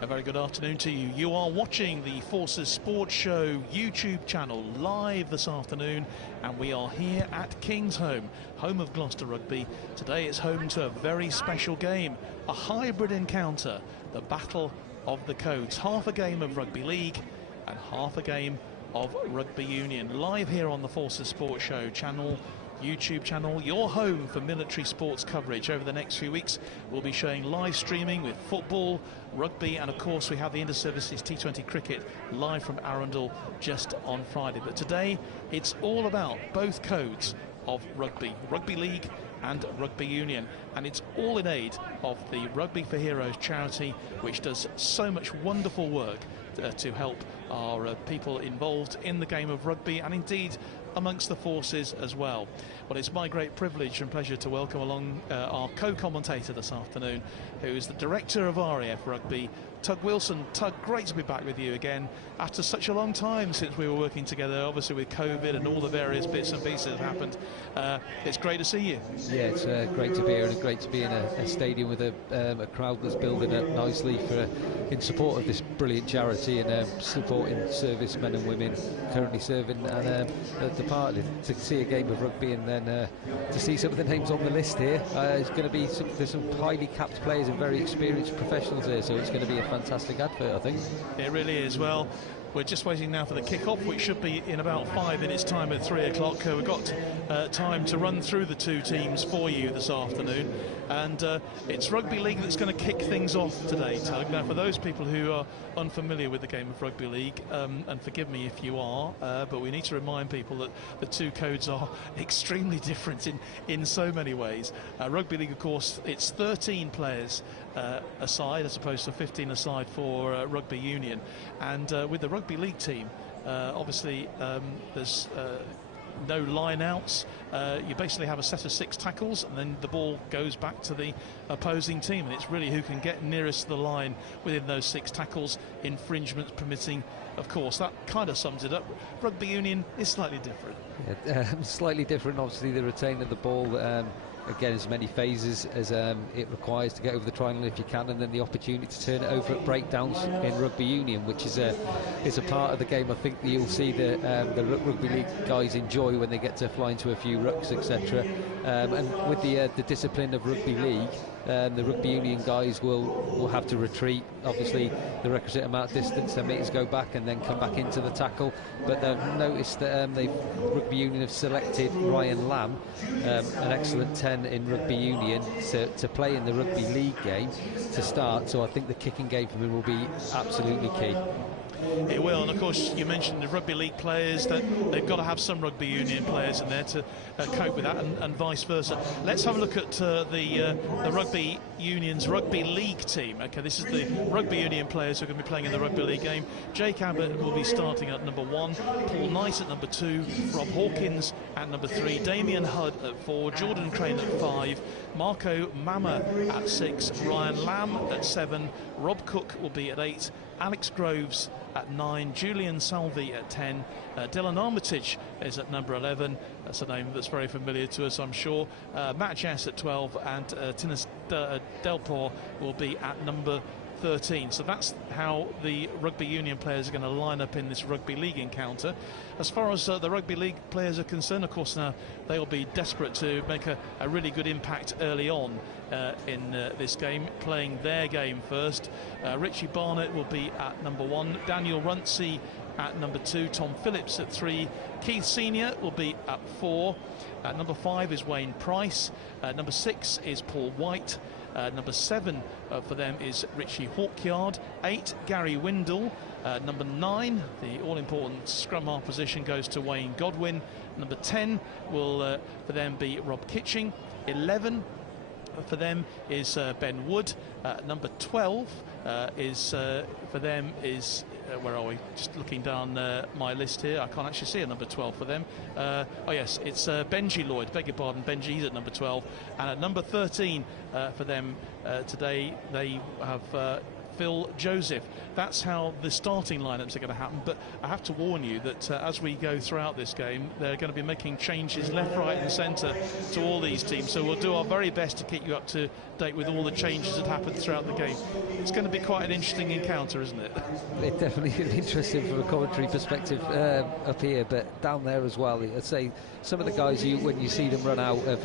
A very good afternoon to you. You are watching the Forces Sports Show YouTube channel live this afternoon, and we are here at Kingsholm, home of Gloucester Rugby. Today it's home to a very special game, a hybrid encounter, the Battle of the Codes. Half a game of Rugby League and half a game of Rugby Union. Live here on the Forces Sports Show channel, YouTube channel, your home for military sports coverage. Over the next few weeks we'll be showing live streaming with football, rugby, and of course we have the inter-services T20 cricket live from Arundel just on Friday. But today it's all about both codes of rugby, Rugby League and Rugby Union, and it's all in aid of the Rugby for Heroes charity, which does so much wonderful work to help our people involved in the game of rugby, and indeed amongst the forces as well. Well, it's my great privilege and pleasure to welcome along our co-commentator this afternoon, who is the director of RAF Rugby, Tug Wilson. Tug, great to be back with you again after such a long time since we were working together, obviously with COVID and all the various bits and pieces that happened. It's great to see you. Yeah, it's great to be here, and great to be in a stadium with a crowd that's building up nicely in support of this brilliant charity, and supporting servicemen and women currently serving and departed. To see a game of rugby and then to see some of the names on the list here, it's going to be there's some highly capped players and very experienced professionals here, so it's going to be a fantastic advert, I think. It really is. Well, we're just waiting now for the kick-off, which should be in about 5 minutes' time at 3 o'clock. We've got time to run through the two teams for you this afternoon, and it's Rugby League that's going to kick things off today, Tug. Now, for those people who are unfamiliar with the game of Rugby League, and forgive me if you are, but we need to remind people that the two codes are extremely different in so many ways. Rugby League, of course, it's 13 players aside, as opposed to 15 aside for Rugby Union, and with the Rugby League team, obviously there's no line outs. You basically have a set of 6 tackles, and then the ball goes back to the opposing team, and it's really who can get nearest the line within those 6 tackles, infringements permitting, of course. That kind of sums it up. Rugby Union is slightly different. Yeah, slightly different, obviously. The retain of the ball, again, as many phases as it requires to get over the triangle if you can, and then the opportunity to turn it over at breakdowns in Rugby Union, which is a part of the game I think that you'll see the Rugby League guys enjoy when they get to fly into a few rucks, etc. And with the discipline of Rugby League, the Rugby Union guys will have to retreat, obviously the requisite amount of distance, 10 metres, go back and then come back into the tackle. But they've noticed that Rugby Union have selected Ryan Lamb, an excellent 10 in Rugby Union, to play in the Rugby League game to start. So I think the kicking game for him will be absolutely key. It will, and of course you mentioned the Rugby League players, that they've got to have some Rugby Union players in there to cope with that, and vice versa. Let's have a look at the Rugby Union's Rugby League team. Okay, this is the Rugby Union players who are going to be playing in the Rugby League game. Jake Abbott will be starting at number 1, Paul Knight at number 2, Rob Hawkins at number 3, Damien Hudd at 4, Jordan Crane at 5, Marco Mama at 6, Ryan Lamb at 7, Rob Cook will be at 8, Alex Groves at 9, Julian Salvi at 10, Dylan Armitage is at number 11. That's a name that's very familiar to us, I'm sure. Matt Jess at 12, and Tinas Delport will be at number 13. So that's how the rugby union players are going to line up in this rugby league encounter. As far as the rugby league players are concerned, of course, now they will be desperate to make a really good impact early on in this game, playing their game first. Richie Barnett will be at number 1, Daniel Runcie at number 2, Tom Phillips at 3, Keith Senior will be at 4, number 5 is Wayne Price, number 6 is Paul White, number 7 for them is Richie Hawkyard, 8 Gary Windle, number 9, the all-important scrum half position goes to Wayne Godwin, number 10 will for them be Rob Kitching, 11 for them is Ben Wood, number 12 is for them is where are we? Just looking down my list here, I can't actually see a number 12 for them. Oh yes, it's Benji Lloyd, beg your pardon, Benji, he's at number 12, and at number 13 for them today they have Phil Joseph. That's how the starting lineups are going to happen, but I have to warn you that as we go throughout this game, they're going to be making changes left, right and centre to all these teams, so we'll do our very best to keep you up to date with all the changes that happen throughout the game. It's going to be quite an interesting encounter, isn't it? It definitely is interesting from a commentary perspective up here, but down there as well. I'd say some of the guys, when you see them run out of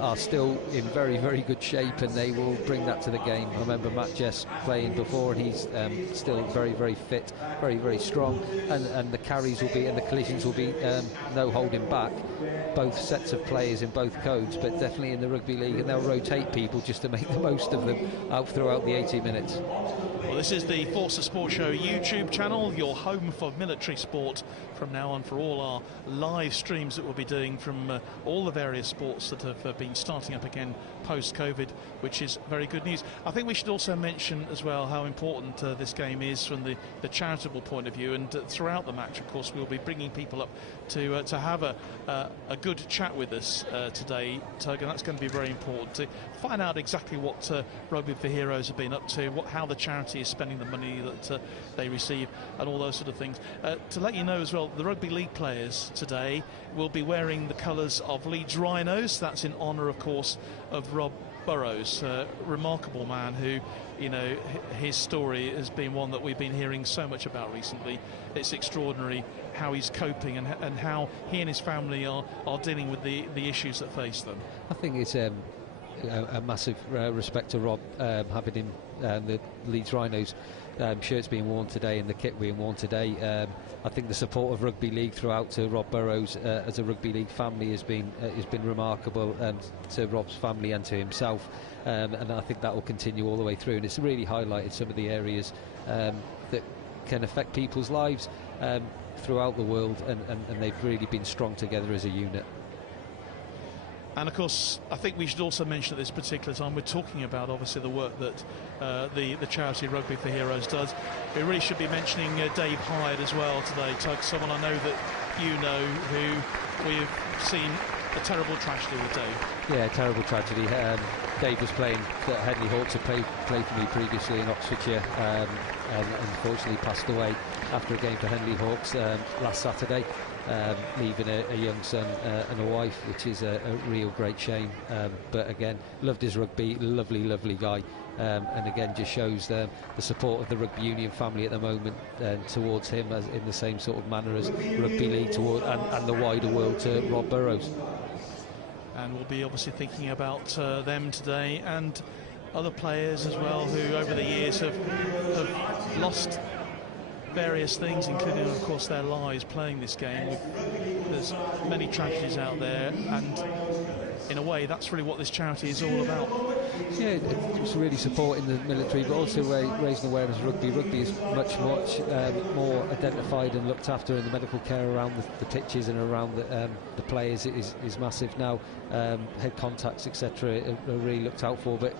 are still in very, very good shape, and they will bring that to the game. I remember Matt Jess playing before, and he's still very, very fit, very, very strong, and the carries will be, and the collisions will be no holding back. Both sets of players in both codes, but definitely in the rugby league, and they'll rotate people just to make the most of them out throughout the 80 minutes. Well, this is the Forces Sports Show YouTube channel, your home for military sport from now on, for all our live streams that we'll be doing from all the various sports that have been starting up again post-COVID, which is very good news. I think we should also mention as well how important this game is from the charitable point of view, and throughout the match, of course, we'll be bringing people up to have a good chat with us today, Tug, and that's going to be very important to find out exactly what Rugby for Heroes have been up to, how the charity is spending the money that they receive, and all those sort of things. To let you know as well, the rugby league players today will be wearing the colours of Leeds Rhinos. That's in honour, of course, of Rob Burrows, a remarkable man who, you know, his story has been one that we've been hearing so much about recently. It's extraordinary how he's coping and how he and his family are dealing with the issues that face them. I think it's a massive respect to Rob, having him the Leeds Rhinos shirts being worn today and the kit being worn today. I think the support of Rugby League throughout to Rob Burrows as a Rugby League family has been remarkable, to Rob's family and to himself, and I think that will continue all the way through, and it's really highlighted some of the areas that can affect people's lives throughout the world, and they've really been strong together as a unit. And of course, I think we should also mention at this particular time, we're talking about obviously the work that the charity Rugby for Heroes does. We really should be mentioning Dave Hyde as well today, Tug, someone I know that you know, who we've seen a terrible tragedy with Dave. Yeah, terrible tragedy. Dave was playing at Henley Hawks, had played for me previously in Oxfordshire, and unfortunately passed away after a game for Henley Hawks last Saturday. Leaving a young son and a wife, which is a real great shame, but again, loved his rugby, lovely guy, and again just shows the support of the rugby union family at the moment towards him, as in the same sort of manner as Rugby League toward and the wider world to Rob Burrows. And we'll be obviously thinking about them today, and other players as well who over the years have lost various things, including of course their lives playing this game. There's many tragedies out there, and in a way that's really what this charity is all about. Yeah, it's really supporting the military, but also raising awareness of rugby. Rugby is much more identified and looked after, and the medical care around the pitches and around the players is massive now. Head contacts, etc., are really looked out for, but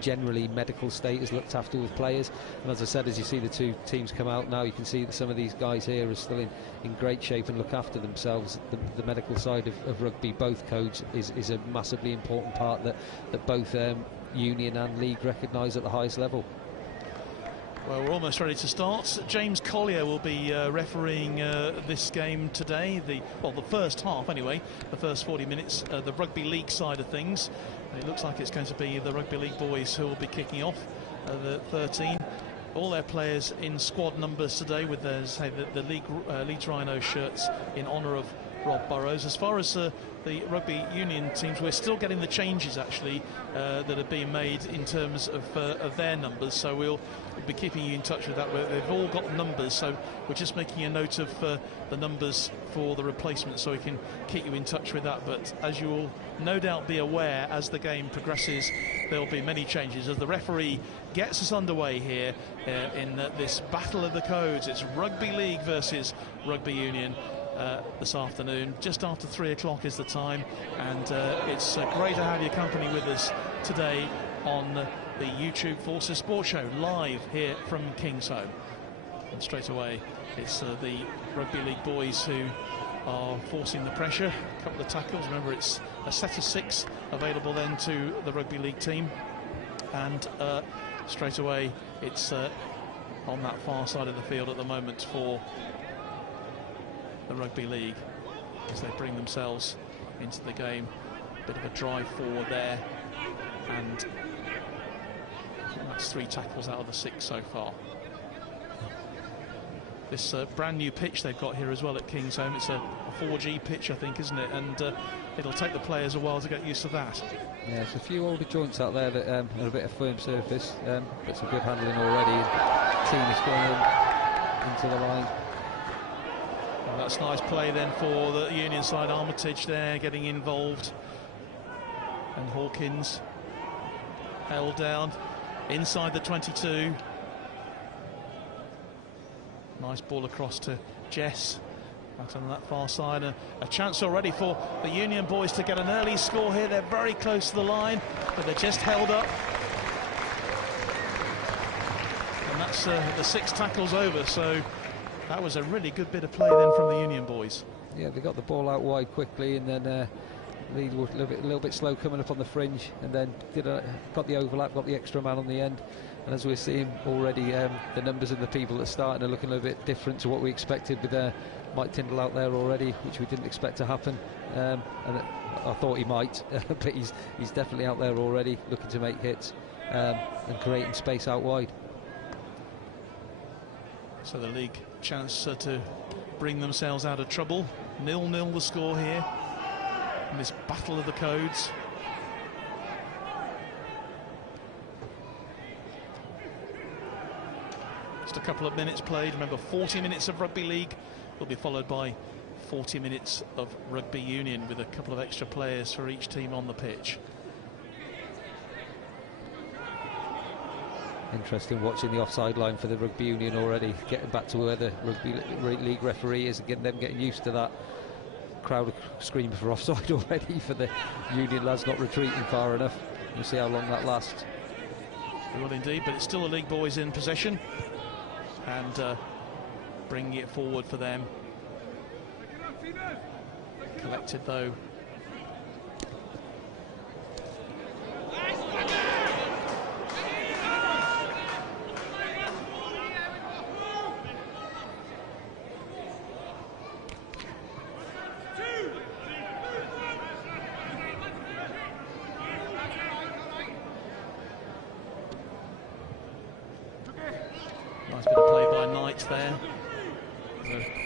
generally medical state is looked after with players. And as I said, as you see the two teams come out now, you can see that some of these guys here are still in great shape and look after themselves. The medical side of rugby, both codes, is a massively important part that both union and league recognise at the highest level. Well, we're almost ready to start. James Collier will be refereeing this game today, the first half anyway, the first 40 minutes, the rugby league side of things. It looks like it's going to be the rugby league boys who will be kicking off. the 13. All their players in squad numbers today with their, say, the Leeds Rhino shirts in honour of Rob Burrows. As far as the rugby union teams, we're still getting the changes actually that are being made in terms of their numbers, so we'll be keeping you in touch with that. They've all got numbers, so we're just making a note of the numbers for the replacements so we can keep you in touch with that. But as you will no doubt be aware, as the game progresses, there'll be many changes as the referee gets us underway here in this battle of the codes. It's rugby league versus rugby union this afternoon. Just after 3 o'clock is the time, and it's great to have your company with us today on the YouTube Forces Sports Show live here from Kingsholm. And straight away it's the rugby league boys who are forcing the pressure. A couple of tackles. Remember, it's a set of 6 available then to the rugby league team, and straight away it's on that far side of the field at the moment for the rugby league as they bring themselves into the game. Bit of a drive forward there, and that's 3 tackles out of the 6 so far. This brand new pitch they've got here as well at Kingsholm. It's a 4G pitch, I think, isn't it? And it'll take the players a while to get used to that. Yeah, there's a few older joints out there that have a bit of firm surface, but some good handling already. Team is going into the line. Well, that's nice play then for the union side. Armitage there getting involved, and Hawkins held down inside the 22. Nice ball across to Jess out on that far side. A chance already for the union boys to get an early score here. They're very close to the line, but they're just held up, and that's the 6 tackles over. So that was a really good bit of play then from the union boys. Yeah, they got the ball out wide quickly, and then Leeds were a little bit slow coming up on the fringe, and then got the overlap, got the extra man on the end. And as we're seeing already, the numbers of the people that started are looking a little bit different to what we expected, with Mike Tyndall out there already, which we didn't expect to happen. And I thought he might, but he's definitely out there already, looking to make hits and creating space out wide. So the league chance to bring themselves out of trouble. 0-0 the score here in this battle of the codes. Just a couple of minutes played. Remember, 40 minutes of rugby league will be followed by 40 minutes of rugby union, with a couple of extra players for each team on the pitch. Interesting watching the offside line for the rugby union already, getting back to where the rugby league referee is, and getting used to that. Crowd screaming for offside already for the union lads not retreating far enough. We'll see how long that lasts. It will indeed, but it's still the league boys in possession, and bringing it forward for them. Collected though. Nice bit of play by Knight there.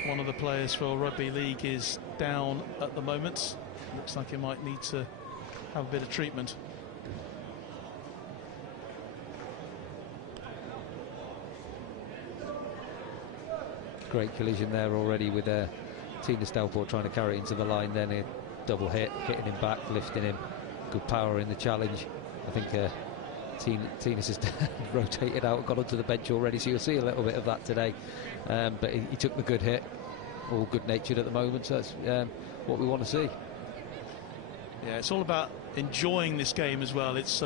One of the players for Rugby League is down at the moment. Looks like he might need to have a bit of treatment. Great collision there already with Tina Stelport trying to carry it into the line, then a double hit, hitting him back, lifting him. Good power in the challenge. I think Tina's just rotated out, got onto the bench already, so you'll see a little bit of that today. But he took the good hit, all good-natured at the moment, so that's what we want to see. Yeah, it's all about enjoying this game as well. It's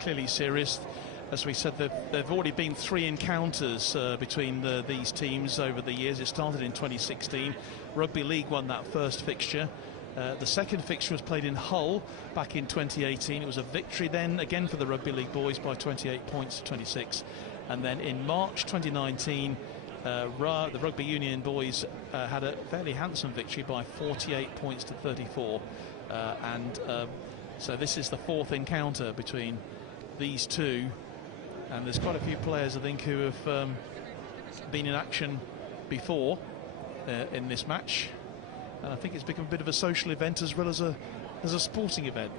clearly serious. As we said, there've already been 3 encounters between these teams over the years. It started in 2016. Rugby League won that first fixture. The second fixture was played in Hull back in 2018. It was a victory then again for the Rugby League boys by 28 points to 26. And then in March 2019, the Rugby Union boys had a fairly handsome victory by 48 points to 34. So this is the 4th encounter between these two And there's quite a few players, I think, who have been in action before in this match. And I think it's become a bit of a social event as well as a sporting event.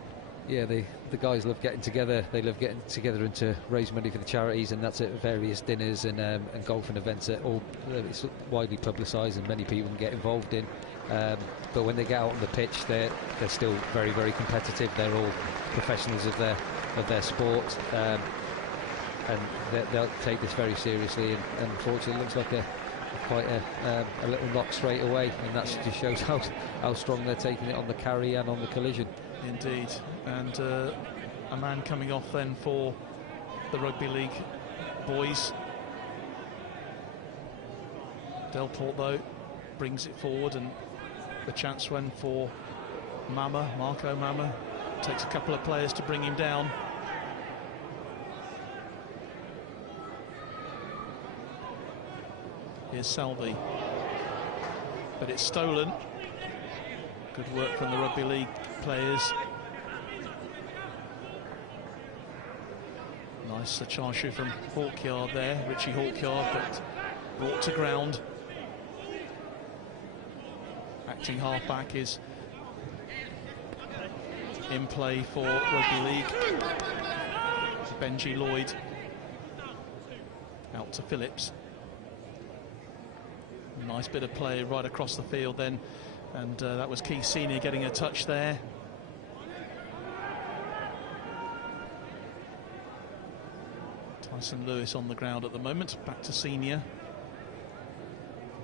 Yeah, the guys love getting together. They love getting together and to raise money for the charities, and that's at various dinners and golfing events that all it's widely publicised and many people can get involved in. But when they get out on the pitch, they're still very, very competitive. They're all professionals of their sport, and they'll take this very seriously. And unfortunately, it looks like quite a little knock straight away, and that just shows how strong they're taking it on the carry and on the collision. Indeed. And a man coming off then for the Rugby League boys. Delport, though, brings it forward, and the chance went for Marco Mama. Takes a couple of players to bring him down. Here's Salvi, but it's stolen. Good work from the Rugby League players. Nice charge from Hawkyard there, Richie Hawkyard, but brought to ground. Acting halfback is in play for Rugby League. Benji Lloyd out to Phillips. Nice bit of play right across the field then, and that was Keith Senior getting a touch there. Tyson Lewis on the ground at the moment, back to Senior.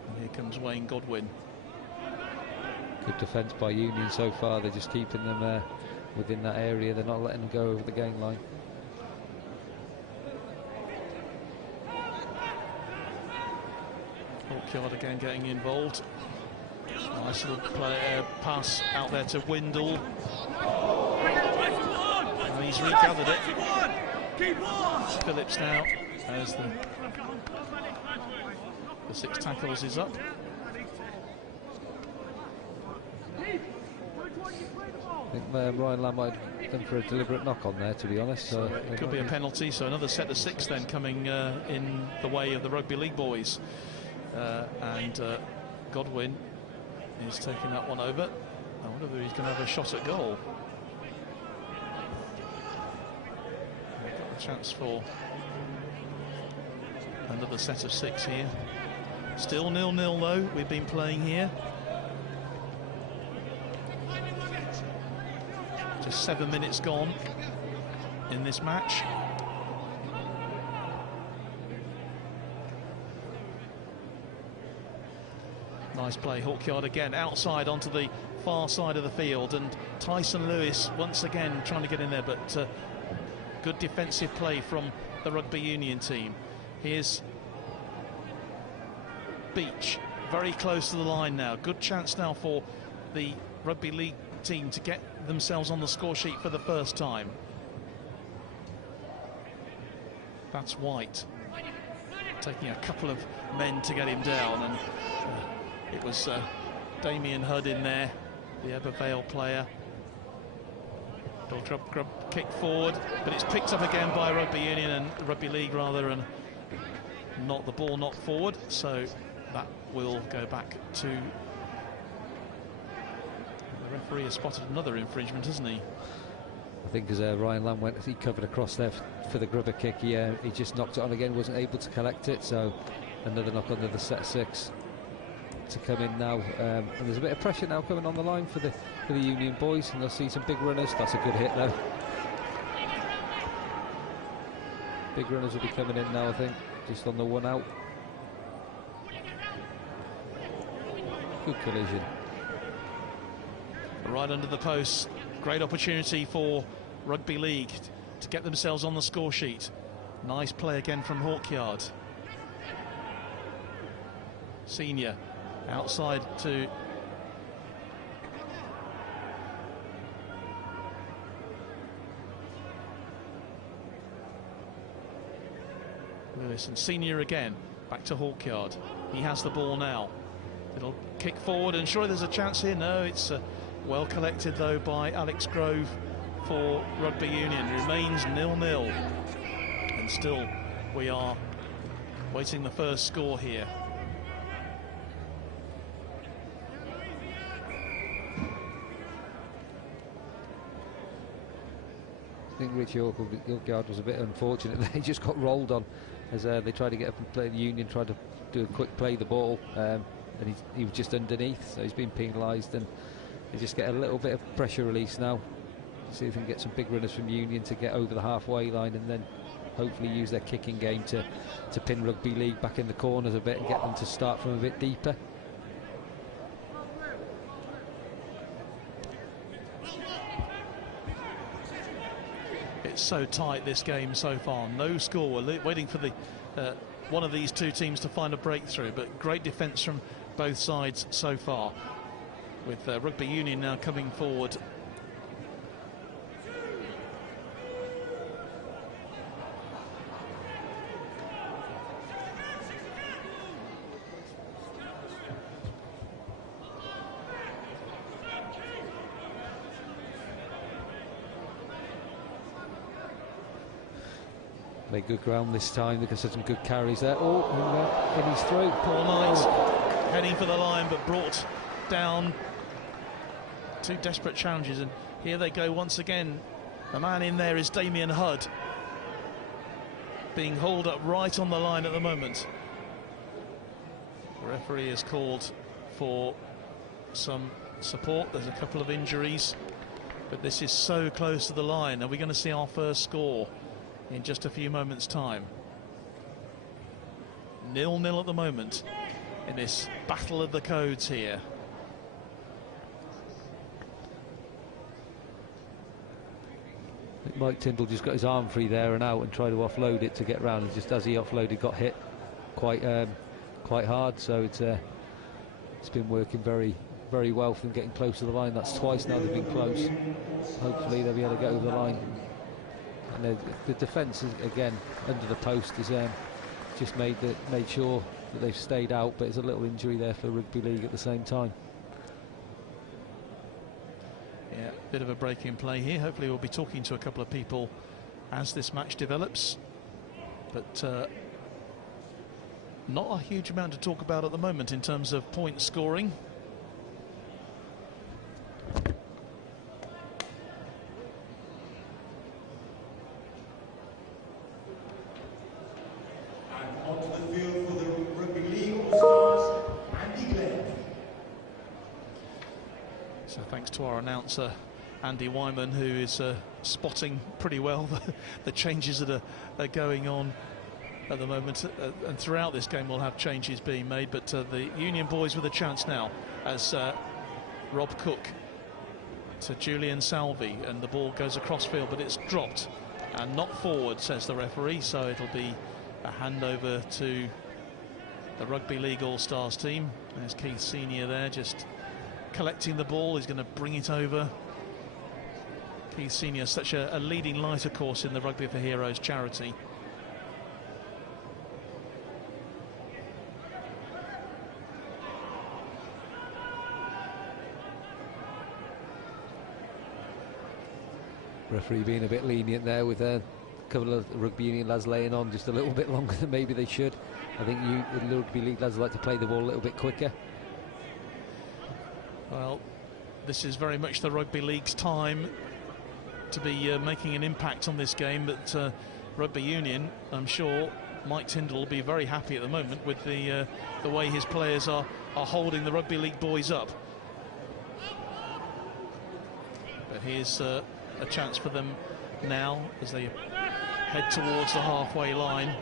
And here comes Wayne Godwin. Good defence by Union so far. They're just keeping them within that area. They're not letting them go over the gain line. Hawkyard again getting involved. Nice little pass out there to Windle. And he's regathered it. Phillips now as the 6 tackles is up. I think Ryan Lamb might have done for a deliberate knock on there, to be honest. So could be a penalty, so another set of 6 then coming in the way of the Rugby League boys. And Godwin is taking that one over. I wonder if he's going to have a shot at goal. Got a chance for another set of 6 here. Still 0-0 though, we've been playing here. Just 7 minutes gone in this match. Nice play, Hawkyard again, outside onto the far side of the field, and Tyson Lewis once again trying to get in there, but good defensive play from the Rugby Union team. Here's Beach, very close to the line now. Good chance now for the Rugby League team to get themselves on the score sheet for the first time. That's White taking a couple of men to get him down, and it was Damien Hudd in there, the Ebervale player. Grub kick forward, but it's picked up again by Rugby Union and Rugby League rather, and not the ball knocked forward, so that will go back to the referee. Has spotted another infringement, hasn't he? I think as Ryan Lamb went, he covered across there for the grubber kick. He just knocked it on again, wasn't able to collect it, so another knock under the set 6 to come in now, and there's a bit of pressure now coming on the line for the Union boys, and they'll see some big runners. That's a good hit though. Big runners will be coming in now, I think, just on the one out. Good collision. Right under the post. Great opportunity for Rugby League to get themselves on the score sheet. Nice play again from Hawkyard. Senior outside to Lewis, and Senior again back to Hawkyard. He has the ball now. It'll kick forward, and surely there's a chance here. No, it's well collected though by Alex Grove for Rugby Union. Remains 0-0, and still We are waiting the first score here. I think Rich Yorkyard was a bit unfortunate. They just got rolled on as they tried to get up and play. The Union tried to do a quick play the ball, and he was just underneath, so he's been penalised, and they just get a little bit of pressure release now. See if we can get some big runners from Union to get over the halfway line, and then hopefully use their kicking game to pin Rugby League back in the corners a bit and get them to start from a bit deeper. It's so tight, this game so far. No score. We're waiting for the one of these two teams to find a breakthrough, but great defence from both sides so far, with Rugby Union now coming forward. Play good ground this time because of some good carries there. Oh, and he's through. Paul Knight heading for the line, but brought down. Two desperate challenges, and here they go once again. The man in there is Damien Hyde, being hauled up right on the line at the moment. The referee has called for some support. There's a couple of injuries, but this is so close to the line. Are we going to see our first score in just a few moments' time? 0-0 at the moment in this battle of the codes here. Mike Tyndall just got his arm free there and out and tried to offload it to get round, and just as he offloaded got hit quite hard, so it's been working very well for them getting close to the line. That's twice now they've been close. Hopefully they'll be able to get over the line. And the defence is again under the post is just made sure that they've stayed out, but it's a little injury there for Rugby League at the same time. Yeah, bit of a break in play here. Hopefully we'll be talking to a couple of people as this match develops, but not a huge amount to talk about at the moment in terms of point scoring. To our announcer Andy Wyman, who is spotting pretty well the changes that are going on at the moment, and throughout this game we'll have changes being made, but the Union boys with a chance now as Rob Cook to Julian Salvi, and the ball goes across field, but it's dropped and not forward, says the referee, so it'll be a handover to the Rugby League All-Stars team. There's Keith Senior there just collecting the ball. He's going to bring it over. Keith Senior, such a leading light, of course, in the Rugby for Heroes charity. Referee being a bit lenient there with a couple of Rugby Union lads laying on just a little bit longer than maybe they should. I think the Rugby League lads like to play the ball a little bit quicker. Well, this is very much the Rugby League's time to be making an impact on this game, but Rugby Union, I'm sure Mike Tyndall will be very happy at the moment with the way his players are holding the Rugby League boys up. But here's a chance for them now as they head towards the halfway line.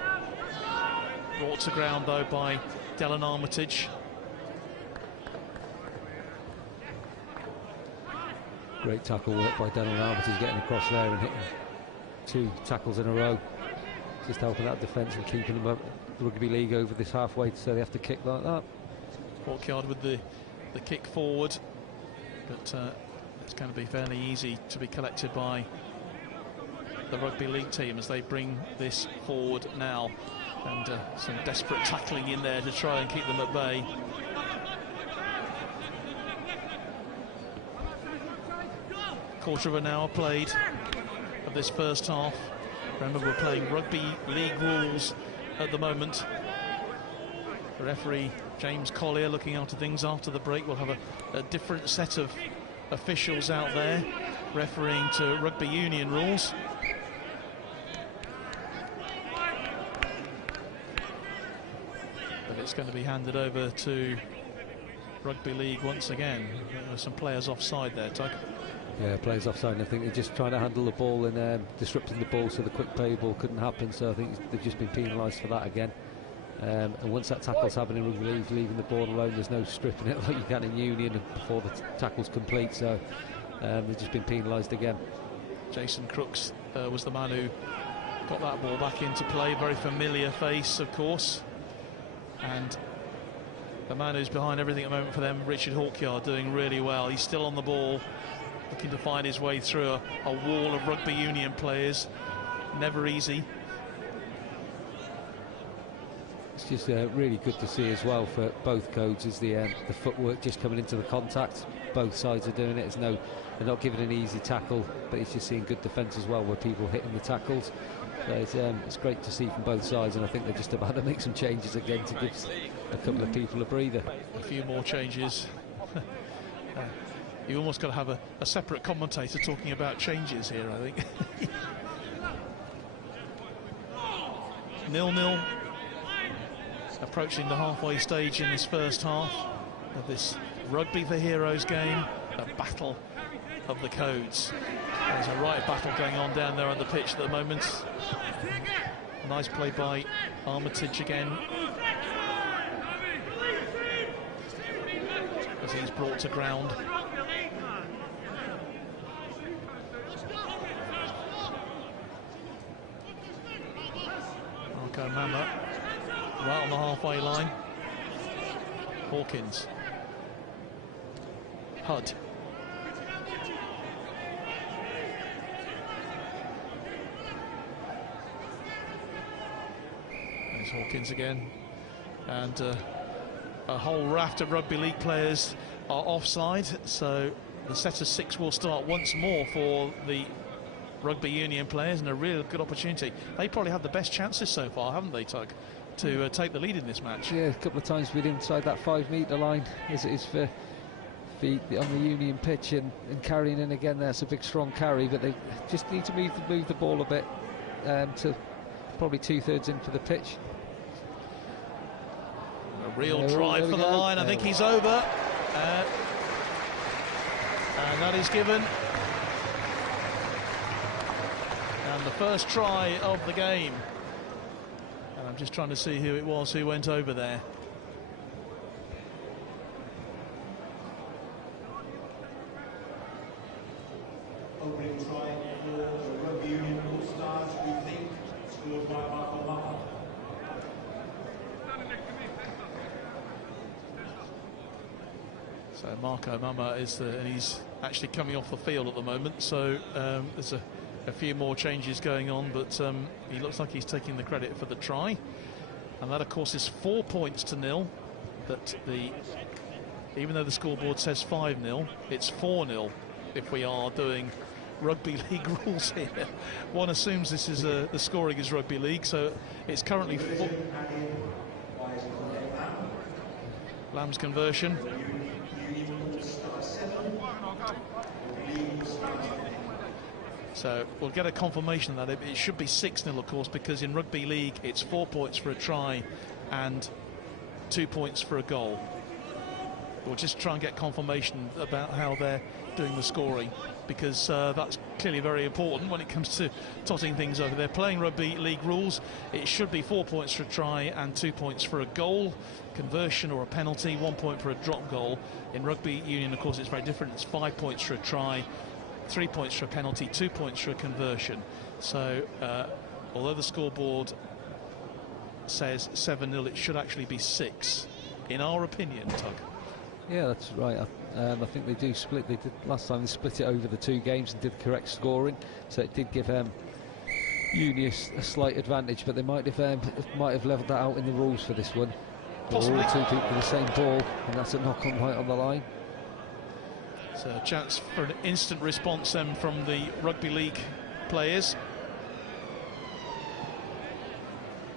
Brought to ground though by Dylan Armitage. Great tackle work by Dylan Armitage, getting across there and hitting 2 tackles in a row. Just helping that defence and keeping them up. The Rugby League over this halfway, so they have to kick like that. Yorkyard with the kick forward, but it's going to be fairly easy to be collected by the Rugby League team as they bring this forward now, and some desperate tackling in there to try and keep them at bay. Quarter of an hour played of this first half. Remember, we're playing rugby league rules at the moment. Referee James Collier looking after things after the break. We'll have a different set of officials out there refereeing to rugby union rules. But it's going to be handed over to rugby league once again. There are some players offside there, Tug. Yeah, players offside. I think they're just trying to handle the ball and disrupting the ball so the quick play ball couldn't happen. So I think they've just been penalised for that again. And once that tackle's happening in rugby league, leaving the ball alone, there's no stripping it like you can in union before the tackle's complete. So they've just been penalised again. Jason Crooks was the man who got that ball back into play. Very familiar face, of course. And the man who's behind everything at the moment for them, Richard Hawkyard, doing really well. He's still on the ball, looking to find his way through a wall of rugby union players. Never easy. It's just really good to see as well for both codes is the footwork just coming into the contact. Both sides are doing it. They're not giving an easy tackle, but it's just seeing good defence as well, where people hitting the tackles. So it's great to see from both sides, and I think they're just about to make some changes again to give a couple of people a breather. A few more changes. You almost got to have a separate commentator talking about changes here, I think. 0-0. Approaching the halfway stage in this first half of this Rugby for Heroes game, a battle of the codes. There's a right battle going on down there on the pitch at the moment. Nice play by Armitage again, as he's brought to ground. Marco Mama right on the halfway line. Hawkins. Hyde. There's Hawkins again. And a whole raft of rugby league players are offside, so the set of 6 will start once more for the rugby union players, and a real good opportunity. They probably have the best chances so far, haven't they, Tug, to take the lead in this match? Yeah, a couple of times we've been inside that 5-metre line as it is for on the union pitch, and carrying in again. That's a big strong carry, but they just need to move the ball a bit to probably 2/3 into the pitch. A real drive for the line. I think he's over, and that is given. And the first try of the game. And I'm just trying to see who it was who went over there. Opening try for the Rugby Union All-Stars, we think, scored by Marco Mama. So Marco Mama is and he's actually coming off the field at the moment, so there's a few more changes going on, but he looks like he's taking the credit for the try, and that of course is 4 points to 0. But even though the scoreboard says 5-0, it's 4-0 if we are doing rugby league rules here. One assumes this is the scoring is rugby league, so it's currently Lamb's conversion. So we'll get a confirmation of that. It should be 6-0, of course, because in rugby league it's 4 points for a try and 2 points for a goal. We'll just try and get confirmation about how they're doing the scoring, because that's clearly very important when it comes to totting things over. They're playing rugby league rules. It should be 4 points for a try and 2 points for a goal, conversion or a penalty, 1 point for a drop goal. In rugby union, of course, it's very different. It's 5 points for a try, 3 points for a penalty, 2 points for a conversion. So although the scoreboard says 7-0, it should actually be 6, in our opinion, Tug. Yeah, that's right. I think they do split. They did last time. They split it over the 2 games and did correct scoring, so it did give Uni a slight advantage. But they might have levelled that out in the rules for this one. Possibly. All 2 people with the same ball, and that's a knock-on right on the line. So a chance for an instant response then from the rugby league players.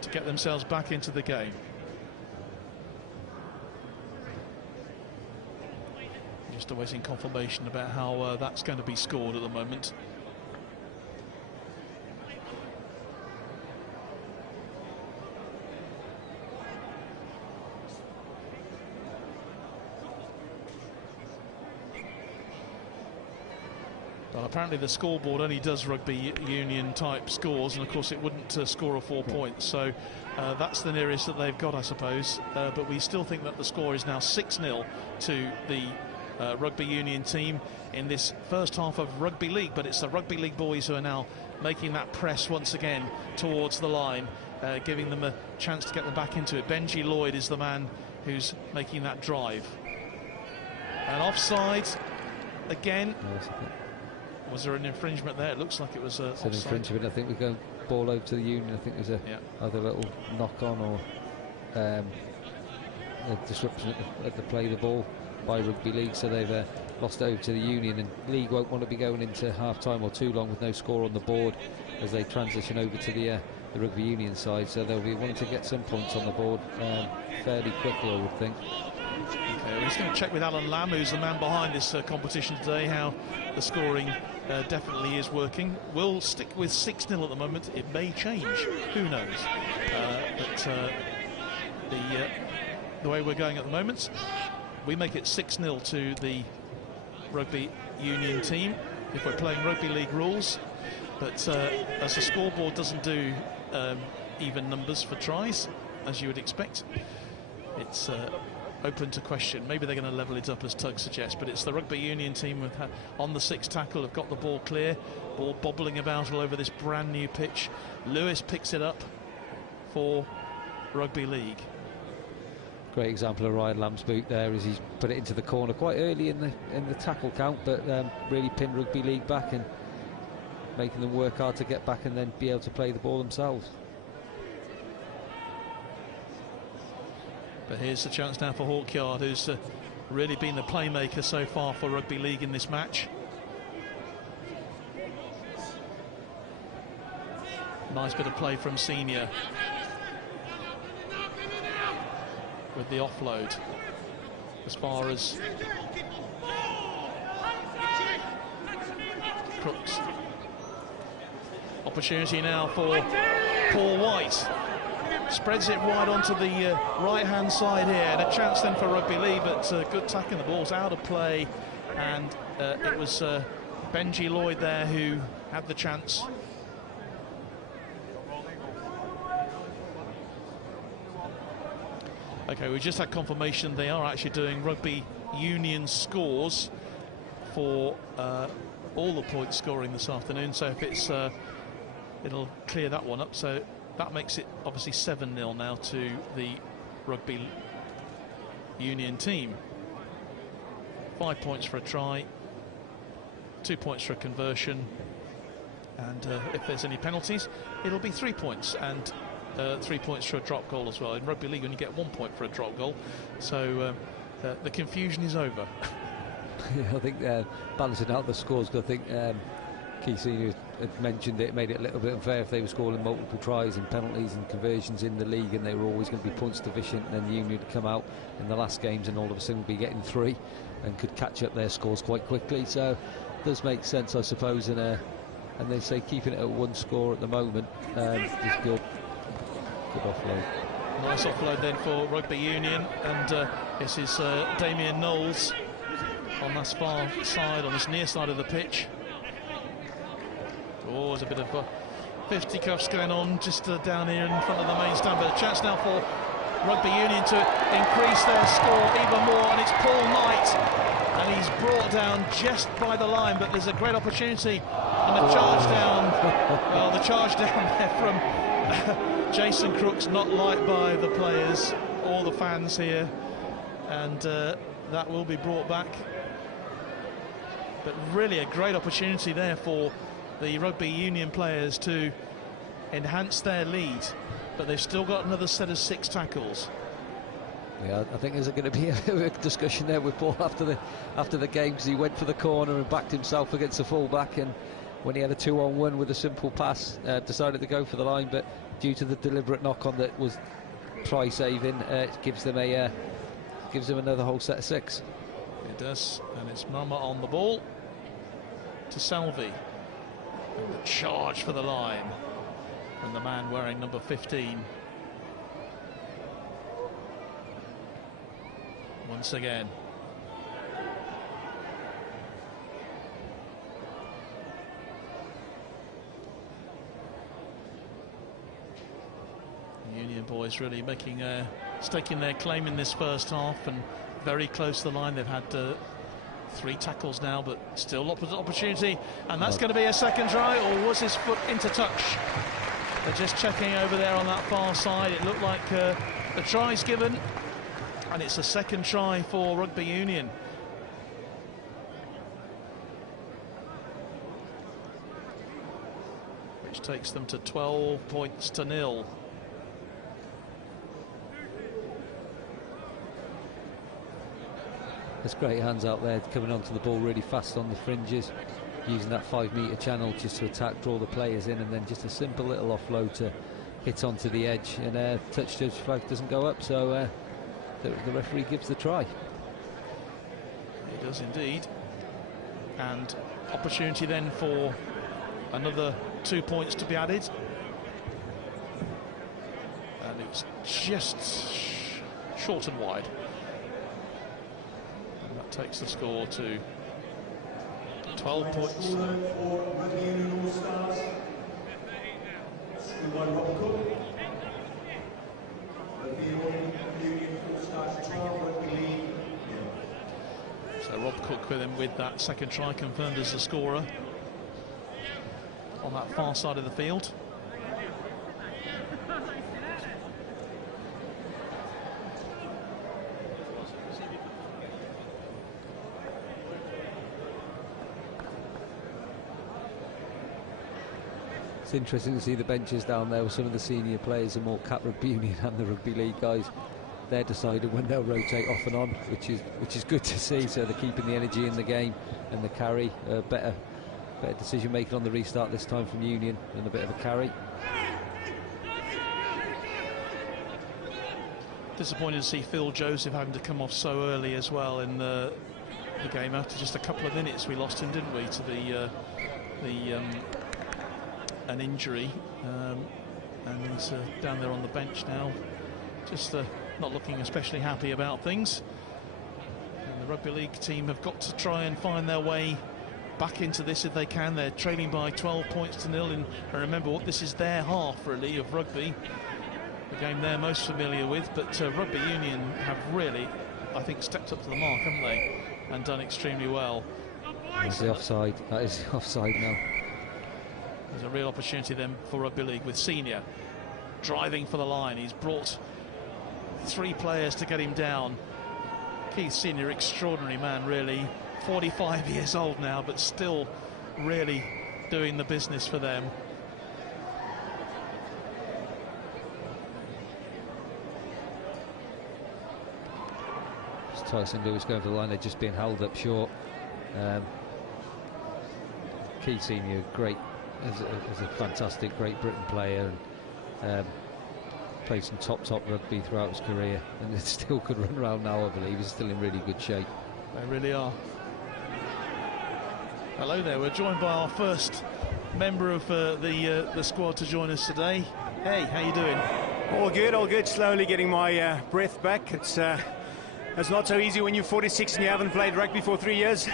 to get themselves back into the game. Just awaiting confirmation about how that's going to be scored at the moment. Well, apparently the scoreboard only does rugby union type scores, and of course it wouldn't score a 4 points, so that's the nearest that they've got, I suppose. But we still think that the score is now 6-0 to the rugby union team in this first half of rugby league. But it's the rugby league boys who are now making that press once again towards the line, giving them a chance to get them back into it. Benji Lloyd is the man who's making that drive. And offside again. Yes, was there an infringement there? It looks like it was it's an infringement. I think we go ball over to the union. I think there's a either a little knock on or a disruption at the play of the ball by rugby league, so they've lost over to the union, and league won't want to be going into half time or too long with no score on the board as they transition over to the rugby union side, so they'll be wanting to get some points on the board fairly quickly, I would think. Okay, we're just going to check with Alan Lamb, who's the man behind this competition today, how the scoring definitely is working. We'll stick with 6-0 at the moment. It may change, who knows, but the way we're going at the moment, we make it 6-0 to the rugby union team if we're playing rugby league rules. But as the scoreboard doesn't do even numbers for tries, as you would expect, it's open to question. Maybe they're going to level it up, as Tug suggests, but it's the rugby union team with, on the 6th tackle, have got the ball clear, ball bobbling about all over this brand new pitch. Lewis picks it up for rugby league. Great example of Ryan Lamb's boot there, as he's put it into the corner quite early in the tackle count, but really pinned rugby league back and making them work hard to get back and then be able to play the ball themselves. But here's the chance now for Hawkyard, who's really been the playmaker so far for rugby league in this match. Nice bit of play from Senior with the offload as far as Crooks. Opportunity now for Paul White. Spreads it wide onto the right-hand side here, and a chance then for rugby league, but good tackling. The ball's out of play, and it was Benji Lloyd there who had the chance. Okay, we just had confirmation they are actually doing rugby union scores for all the points scoring this afternoon, so if it's it'll clear that one up, so that makes it obviously 7-0 now to the rugby union team. 5 points for a try, 2 points for a conversion, and if there's any penalties, it'll be 3 points, and 3 points for a drop goal as well. In rugby league, when you get 1 point for a drop goal, so the confusion is over. Yeah, I think balancing out the scores, because I think Keith Senior had mentioned it made it a little bit unfair if they were scoring multiple tries and penalties and conversions in the league, and they were always going to be points deficient, and then the Union would come out in the last games and all of a sudden be getting 3 and could catch up their scores quite quickly. So it does make sense, I suppose, and they say keeping it at 1 score at the moment is good. Good offload. Nice offload then for rugby union, and this is Damien Knowles on this far side, on this near side of the pitch. Oh, there's a bit of fisticuffs going on just down here in front of the main stand, but a chance now for rugby union to increase their score even more, and it's Paul Knight, and he's brought down just by the line, but there's a great opportunity, and a charge down. Well, the charge down there from Jason Crooks, not liked by the players or the fans here, and that will be brought back. But really a great opportunity there for the rugby union players to enhance their lead, but they've still got another set of 6 tackles. Yeah, I think there's going to be a discussion there with Paul after the game, because he went for the corner and backed himself against the full-back, and when he had a 2-on-1 with a simple pass, decided to go for the line, but due to the deliberate knock-on that was try saving, it gives them another whole set of 6. It does, and it's Mama on the ball to Salvi, and the charge for the line, and the man wearing number 15 once again. Union boys really staking their claim in this first half, and very close to the line. They've had 3 tackles now, but still opportunity, and that's going to be a second try, or was his foot into touch? They're just checking over there on that far side. It looked like a try's given, and it's a second try for Rugby Union. Which takes them to 12 points to 0. There's great hands out there coming onto the ball really fast on the fringes, using that 5-metre channel just to attack, draw the players in, and then just a simple little offload to hit onto the edge, and touch judge flag doesn't go up, so the referee gives the try. He does indeed, and opportunity then for another 2 points to be added, and it's just short and wide. Takes the score to 12 points. So Rob Cook with that second try confirmed as the scorer on that far side of the field. It's interesting to see the benches down there with some of the senior players, and more Cat Rugby Union and the Rugby League guys. They're deciding when they'll rotate off and on, which is good to see. So they're keeping the energy in the game and the carry. Better decision making on the restart this time from Union, and a bit of a carry. Disappointed to see Phil Joseph having to come off so early as well in the game. After just a couple of minutes, we lost him, didn't we, to an injury, and he's down there on the bench now, just not looking especially happy about things. And the Rugby League team have got to try and find their way back into this if they can. They're trailing by 12 points to 0, and remember what this is their half really of rugby, the game they're most familiar with. But Rugby Union have really, I think, stepped up to the mark, haven't they, and done extremely well. That's the offside. That is the offside now. There's a real opportunity then for Rugby League with Senior driving for the line. He's brought 3 players to get him down. Keith Senior, extraordinary man really, 45 years old now, but still really doing the business for them. It's Tyson Lewis going for the line. They're just being held up short. Keith Senior, great. As a fantastic Great Britain player, and played some top rugby throughout his career, and it still could run around now. I believe he's still in really good shape. They really are. Hello there, we're joined by our first member of the squad to join us today. Hey, how you doing? All good, slowly getting my breath back. It's not so easy when you're 46 and you haven't played rugby for 3 years.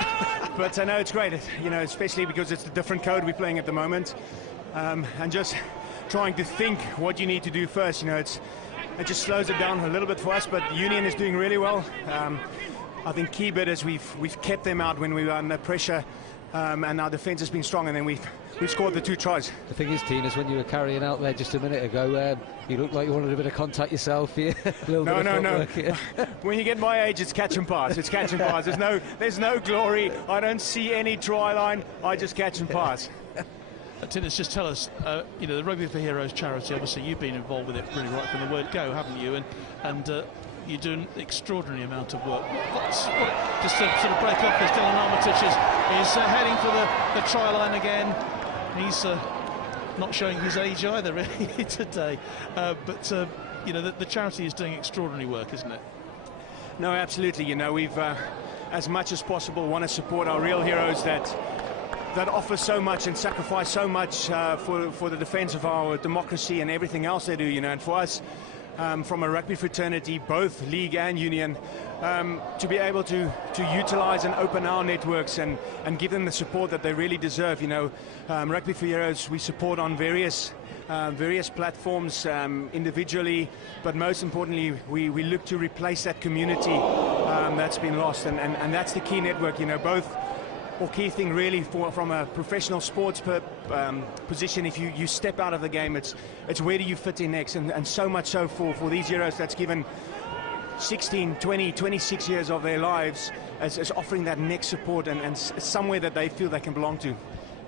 But I know it's great, especially because it's a different code we're playing at the moment, and just trying to think what you need to do first. It just slows it down a little bit for us, but the Union is doing really well. I think key bit is we've kept them out when we were under pressure, and our defence has been strong, and then we've scored the 2 tries. The thing is, Tinas, when you were carrying out there just a minute ago, you looked like you wanted a bit of contact yourself here. No. When you get my age, it's catch and pass. It's catch and pass. There's no glory. I don't see any try line. I just catch and pass. Tinas, just tell us, the Rugby for Heroes charity, obviously you've been involved with it pretty right from the word go, haven't you? And you're doing an extraordinary amount of work. Just to sort of break off this, Dylan Armitage is heading for the try line again. He's not showing his age either really today, but you know, the charity is doing extraordinary work, isn't it? No, absolutely. You know, we've as much as possible want to support our real heroes that offer so much and sacrifice so much for the defense of our democracy and everything else they do, you know. And for us, from a rugby fraternity, both league and union, to be able to utilize and open our networks and give them the support that they really deserve, you know. Rugby for Heroes, we support on various platforms, individually, but most importantly we look to replace that community that's been lost, and that's the key network, you know. Both, or key thing really from a professional sports position, if you step out of the game, it's where do you fit in next, and so much so for these heroes that's given 16, 20, 26 years of their lives as offering that next support and somewhere that they feel they can belong to.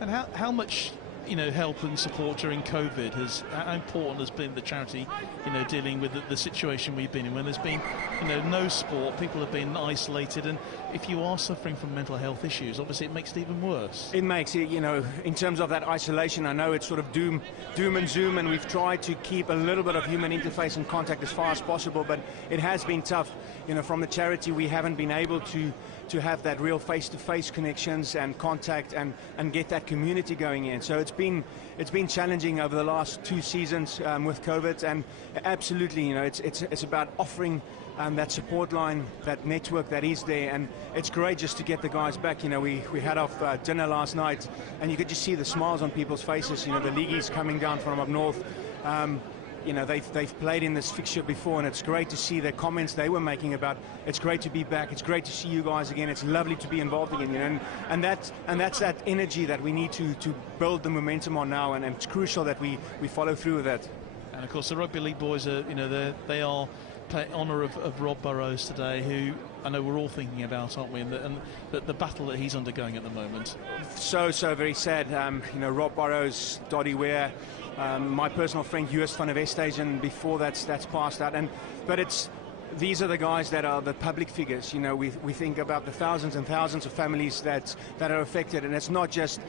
And how much, you know, help and support during COVID how important has been the charity, you know, dealing with the situation we've been in when there's been, you know, no sport, people have been isolated, and if you are suffering from mental health issues, obviously it makes it even worse. It makes it, you know, in terms of that isolation, I know it's sort of doom and zoom, and we've tried to keep a little bit of human interface and contact as far as possible, but it has been tough. You know, from the charity we haven't been able to have that real face-to-face connections and contact and get that community going in. So it's been challenging over the last 2 seasons with COVID, and absolutely, you know, it's about offering that support line, that network that is there, and it's great just to get the guys back. You know, we had off dinner last night, and you could just see the smiles on people's faces. You know, the leagueies coming down from up north. You know, they've played in this fixture before, and it's great to see the comments they were making about it's great to be back, it's great to see you guys again, it's lovely to be involved again, you know, and that's that energy that we need to build the momentum on now, and it's crucial that we follow through with that. And of course the Rugby League boys are, you know, they are paying honour of Rob Burrows today, who I know we're all thinking about, aren't we, and the battle that he's undergoing at the moment. So very sad. You know, Rob Burrows, Doddy Ware, my personal friend Huis van der Westhuizen, before that's passed out, but these are the guys that are the public figures. You know, we think about the thousands and thousands of families that are affected, and it's not just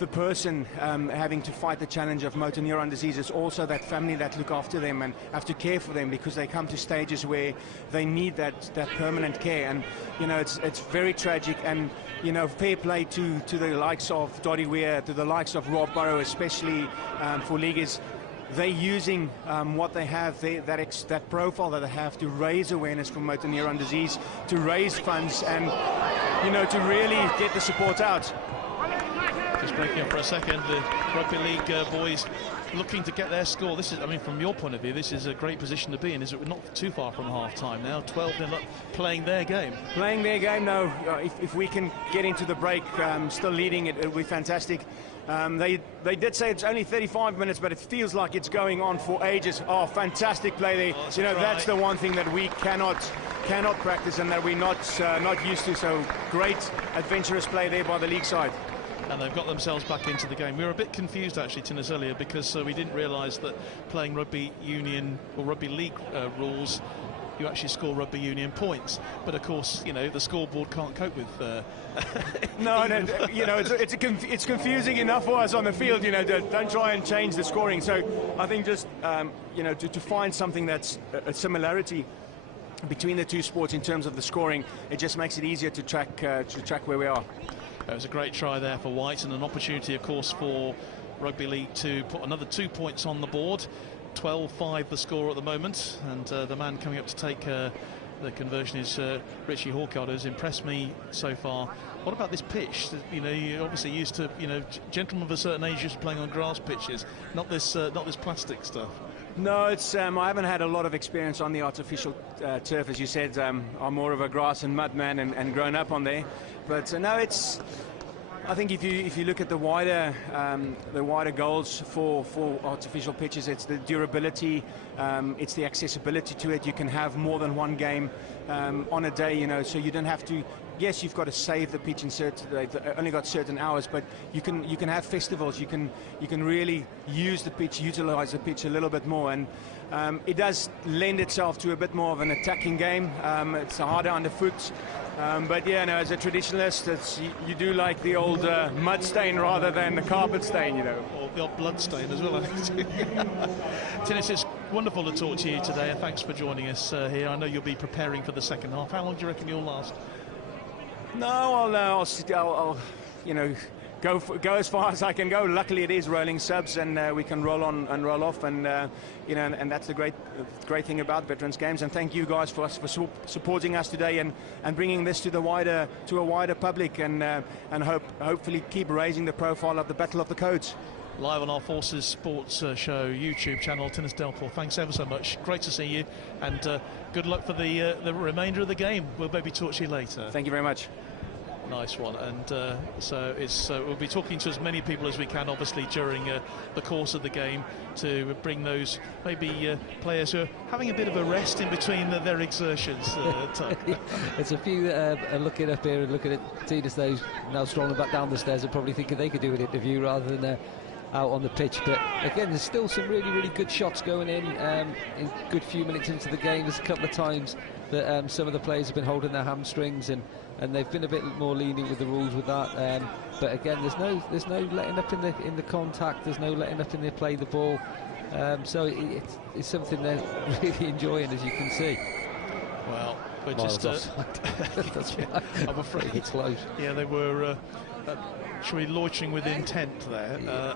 the person having to fight the challenge of motor neuron disease. It's also that family that look after them and have to care for them, because they come to stages where they need that permanent care. And you know, it's very tragic. And you know, fair play to the likes of Doddy Ware, to the likes of Rob Burrows, especially for leaguers. They're using what they have, that profile that they have, to raise awareness for motor neuron disease, to raise funds, and you know, to really get the support out. Just breaking up for a second, the Rugby League boys looking to get their score. This is, I mean, from your point of view, this is a great position to be in. Is it? We're not too far from half-time now. 12-0 up, playing their game. Playing their game, no. If we can get into the break, still leading, it'll be fantastic. They did say it's only 35 minutes, but it feels like it's going on for ages. Oh, fantastic play there. You know, that's the one thing that we cannot practice and that we're not used to. So great adventurous play there by the league side. And they've got themselves back into the game. We were a bit confused actually, Tinnis, earlier, because we didn't realise that playing rugby union or rugby league rules, you actually score rugby union points. But of course, you know, the scoreboard can't cope with. No, you know, it's confusing enough for us on the field. You know, don't try and change the scoring. So I think just you know, to find something that's a similarity between the two sports in terms of the scoring, it just makes it easier to track where we are. It was a great try there for White, and an opportunity, of course, for Rugby League to put another 2 points on the board. 12-5 the score at the moment, and the man coming up to take the conversion is Richie Hawkard, who's impressed me so far. What about this pitch? You know, you're obviously used to, you know, gentlemen of a certain age used to playing on grass pitches, not this plastic stuff. No, it's I haven't had a lot of experience on the artificial turf, as you said. I'm more of a grass and mud man and grown up on there. But no, it's. I think if you look at the wider goals for artificial pitches, it's the durability, it's the accessibility to it. You can have more than one game on a day, you know, so you don't have to yes, you've got to save the pitch in certain, they've only got certain hours, but you can have festivals. You can really use the pitch, utilize the pitch a little bit more, and it does lend itself to a bit more of an attacking game. It's harder underfoot. But yeah, no, as a traditionalist, you do like the old mud stain rather than the carpet stain, you know. Or the old blood stain as well, I think. Tinnis, it's wonderful to talk to you today, and thanks for joining us here. I know you'll be preparing for the second half. How long do you reckon you'll last? No, I'll you know, go as far as I can go. Luckily, it is rolling subs, and we can roll on and roll off, and you know, and that's the great thing about Veterans Games. And thank you guys for supporting us today and bringing this to a wider public, and hopefully keep raising the profile of the Battle of the Codes. Live on our Forces Sports Show YouTube channel, Tinnis Delport. Thanks ever so much. Great to see you, and good luck for the remainder of the game. We'll maybe talk to you later. Thank you very much. Nice one. And so we'll be talking to as many people as we can, obviously, during the course of the game, to bring those maybe players who are having a bit of a rest in between their exertions. There's a few that are looking up here and looking at Tinnis, those now strolling back down the stairs, and probably thinking they could do an interview rather than out on the pitch. But again, there's still some really good shots going in good few minutes into the game. There's a couple of times that some of the players have been holding their hamstrings, and they've been a bit more lenient with the rules with that. But again, there's no letting up in the contact. There's no letting up in the play the ball. So it's something they're really enjoying, as you can see. Well, we're just that's why I'm afraid it's close. Yeah, they were actually loitering with intent there.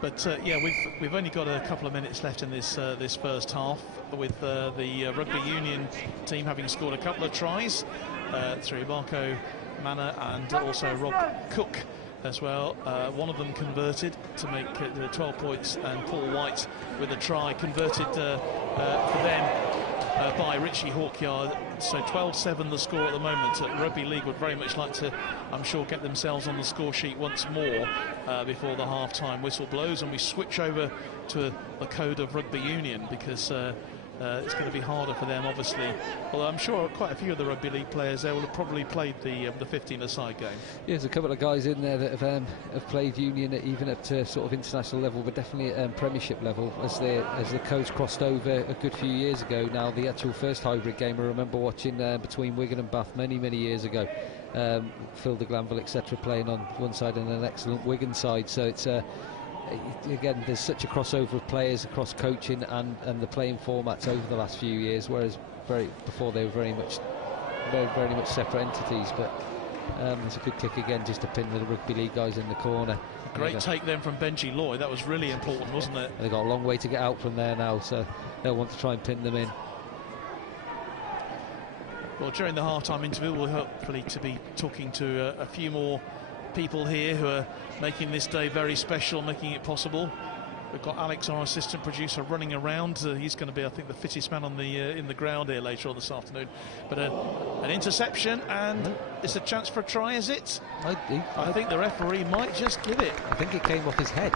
But yeah, we've only got a couple of minutes left in this first half, with the Rugby Union team having scored a couple of tries through Marco Manna and also Rob Cook as well. One of them converted to make 12 points, and Paul White with a try converted for them by Richie Hawkyard. So 12-7 the score at the moment. Rugby League would very much like to, I'm sure, get themselves on the score sheet once more before the half-time whistle blows, and we switch over to the code of Rugby Union, because it's going to be harder for them, obviously. Although I'm sure quite a few of the Rugby League players there will have probably played the 15-a-side game. Yeah, there's a couple of guys in there that have played Union even up to sort of international level, but definitely at Premiership level, as the codes crossed over a good few years ago now. The actual first hybrid game I remember watching between Wigan and Bath many years ago. Phil de Glanville, etc., playing on one side and an excellent Wigan side. So it's again, there's such a crossover of players across coaching and the playing formats over the last few years, whereas before they were very much separate entities. But it's a good kick again, just to pin the Rugby League guys in the corner. Great take then from Benji Lloyd. That was really important, wasn't it? They've got a long way to get out from there now, so they'll want to try and pin them in. Well, during the half-time interview, we'll hopefully to be talking to a few more people here who are making this day very special, making it possible. We've got Alex, our assistant producer, running around. He's going to be, I think, the fittest man on in the ground here later on this afternoon. But an interception, and it's a chance for a try, is it? I think the referee might just give it. I think it came off his head,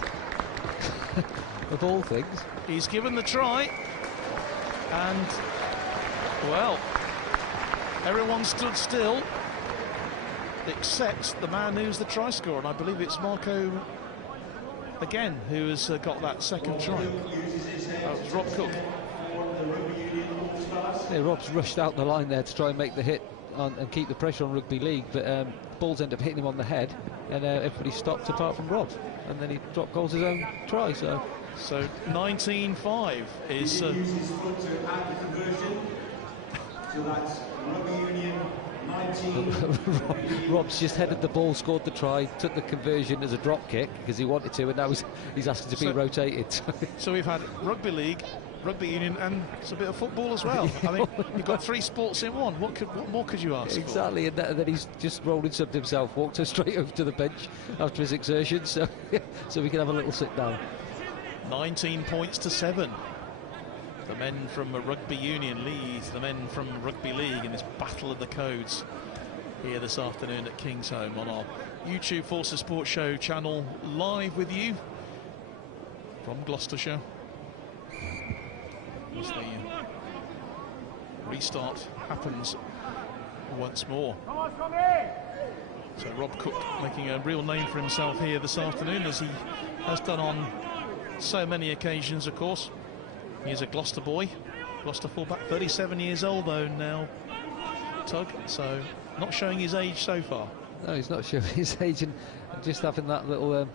of all things. He's given the try, and, well, everyone stood still except the man who's the try scorer, and I believe it's Marco again who has got that second try. It was Rob Cook. Yeah, Rob's rushed out the line there to try and make the hit and keep the pressure on Rugby League, but balls end up hitting him on the head, and everybody stopped apart from Rob, and then he dropped goals his own try. So 19-5 is. So that's Rugby Union 19. Rob's just headed the ball, scored the try, took the conversion as a drop kick because he wanted to, and now he's asking to be rotated. So we've had Rugby League, Rugby Union, and it's a bit of football as well. I mean, you've got three sports in one. What more could you ask for? Exactly, and then he's just rolled in something himself, walked us straight over to the bench after his exertion, so we can have a little sit down. 19 points to 7. The men from Rugby Union lead the men from Rugby League in this battle of the codes here this afternoon at Kingsholm on our YouTube Forces Sports Show channel, live with you from Gloucestershire. As the restart happens once more. So Rob Cook making a real name for himself here this afternoon, as he has done on so many occasions, of course. He's a Gloucester boy, Gloucester fullback, 37 years old though now, Tug, so not showing his age so far. No, he's not showing his age, and just having that little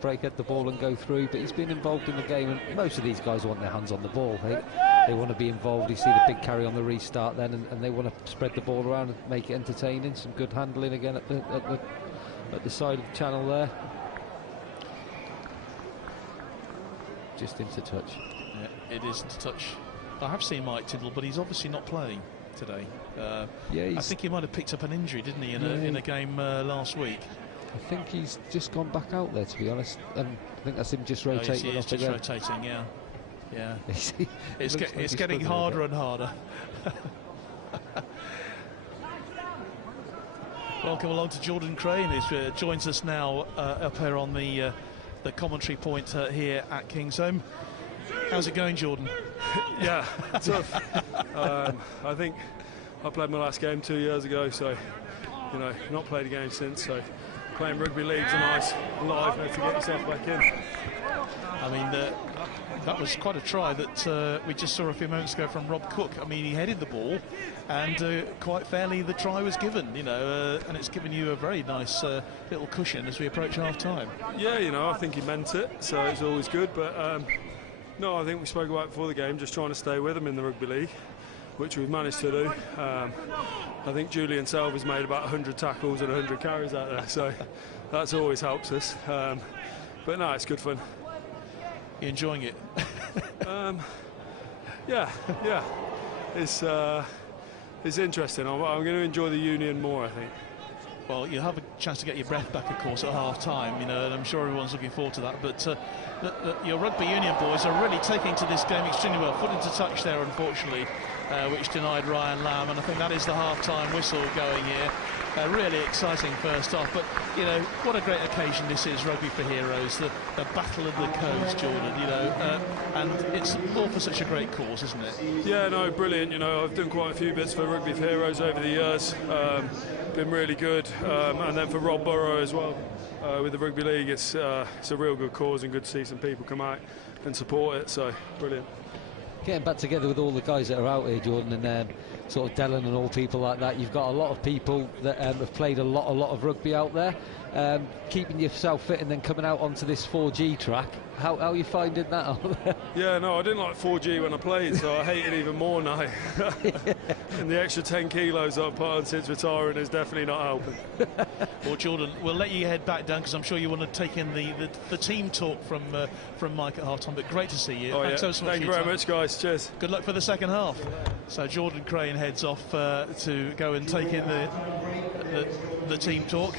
break at the ball and go through. But he's been involved in the game, and most of these guys want their hands on the ball. They want to be involved. You see the big carry on the restart then, and they want to spread the ball around and make it entertaining. Some good handling again at the side of the channel there. Just into touch. Yeah, it is into touch. I have seen Mike Tindall, but he's obviously not playing today. I think he might have picked up an injury, didn't he, in a game last week. I think he's just gone back out there, to be honest, and I think that's him just rotating. He's just rotating, yeah. It's getting harder and harder. Welcome along to Jordan Crane, who joins us now up here on the commentary point here at Kingsholm. How's it going, Jordan? Yeah, tough. I think I played my last game 2 years ago, so not played a game since. So playing rugby league's a nice live to get yourself back in. I mean, that was quite a try that we just saw a few moments ago from Rob Cook. I mean, he headed the ball, and quite fairly the try was given. And it's given you a very nice little cushion as we approach half-time. Yeah, I think he meant it, so it's always good. But no, I think we spoke about before the game, just trying to stay with him in the rugby league, which we've managed to do. I think Julian Selva's made about 100 tackles and 100 carries out there, so that's always helps us. But no, it's good fun. You enjoying it? Yeah. It's interesting. I'm going to enjoy the union more, I think. Well, you'll have a chance to get your breath back, of course, at half-time, and I'm sure everyone's looking forward to that. But your rugby union boys are really taking to this game extremely well. Foot into touch there, unfortunately, which denied Ryan Lamb, and I think that is the half-time whistle going here. Really exciting first half, but what a great occasion this is, Rugby for Heroes, the battle of the codes, Jordan. And it's all for such a great cause, isn't it? Yeah, no, brilliant. I've done quite a few bits for Rugby for Heroes over the years. Been really good, and then for Rob Burrow as well with the Rugby League. It's a real good cause, and good to see some people come out and support it. So brilliant. Getting back together with all the guys that are out here, Jordan, and sort of Dellen and all people like that. You've got a lot of people that have played a lot of rugby out there. Keeping yourself fit and then coming out onto this 4G track. How are you finding that out there? Yeah, no, I didn't like 4G when I played, so I hate it even more now. And the extra 10 kilos I've put on since retiring is definitely not helping. Well, Jordan, we'll let you head back down because I'm sure you want to take in the team talk from Mike at half-time, but great to see you. Thanks so much. Thank you very much, guys. Cheers. Good luck for the second half. So Jordan Crane heads off to go and take in the team talk.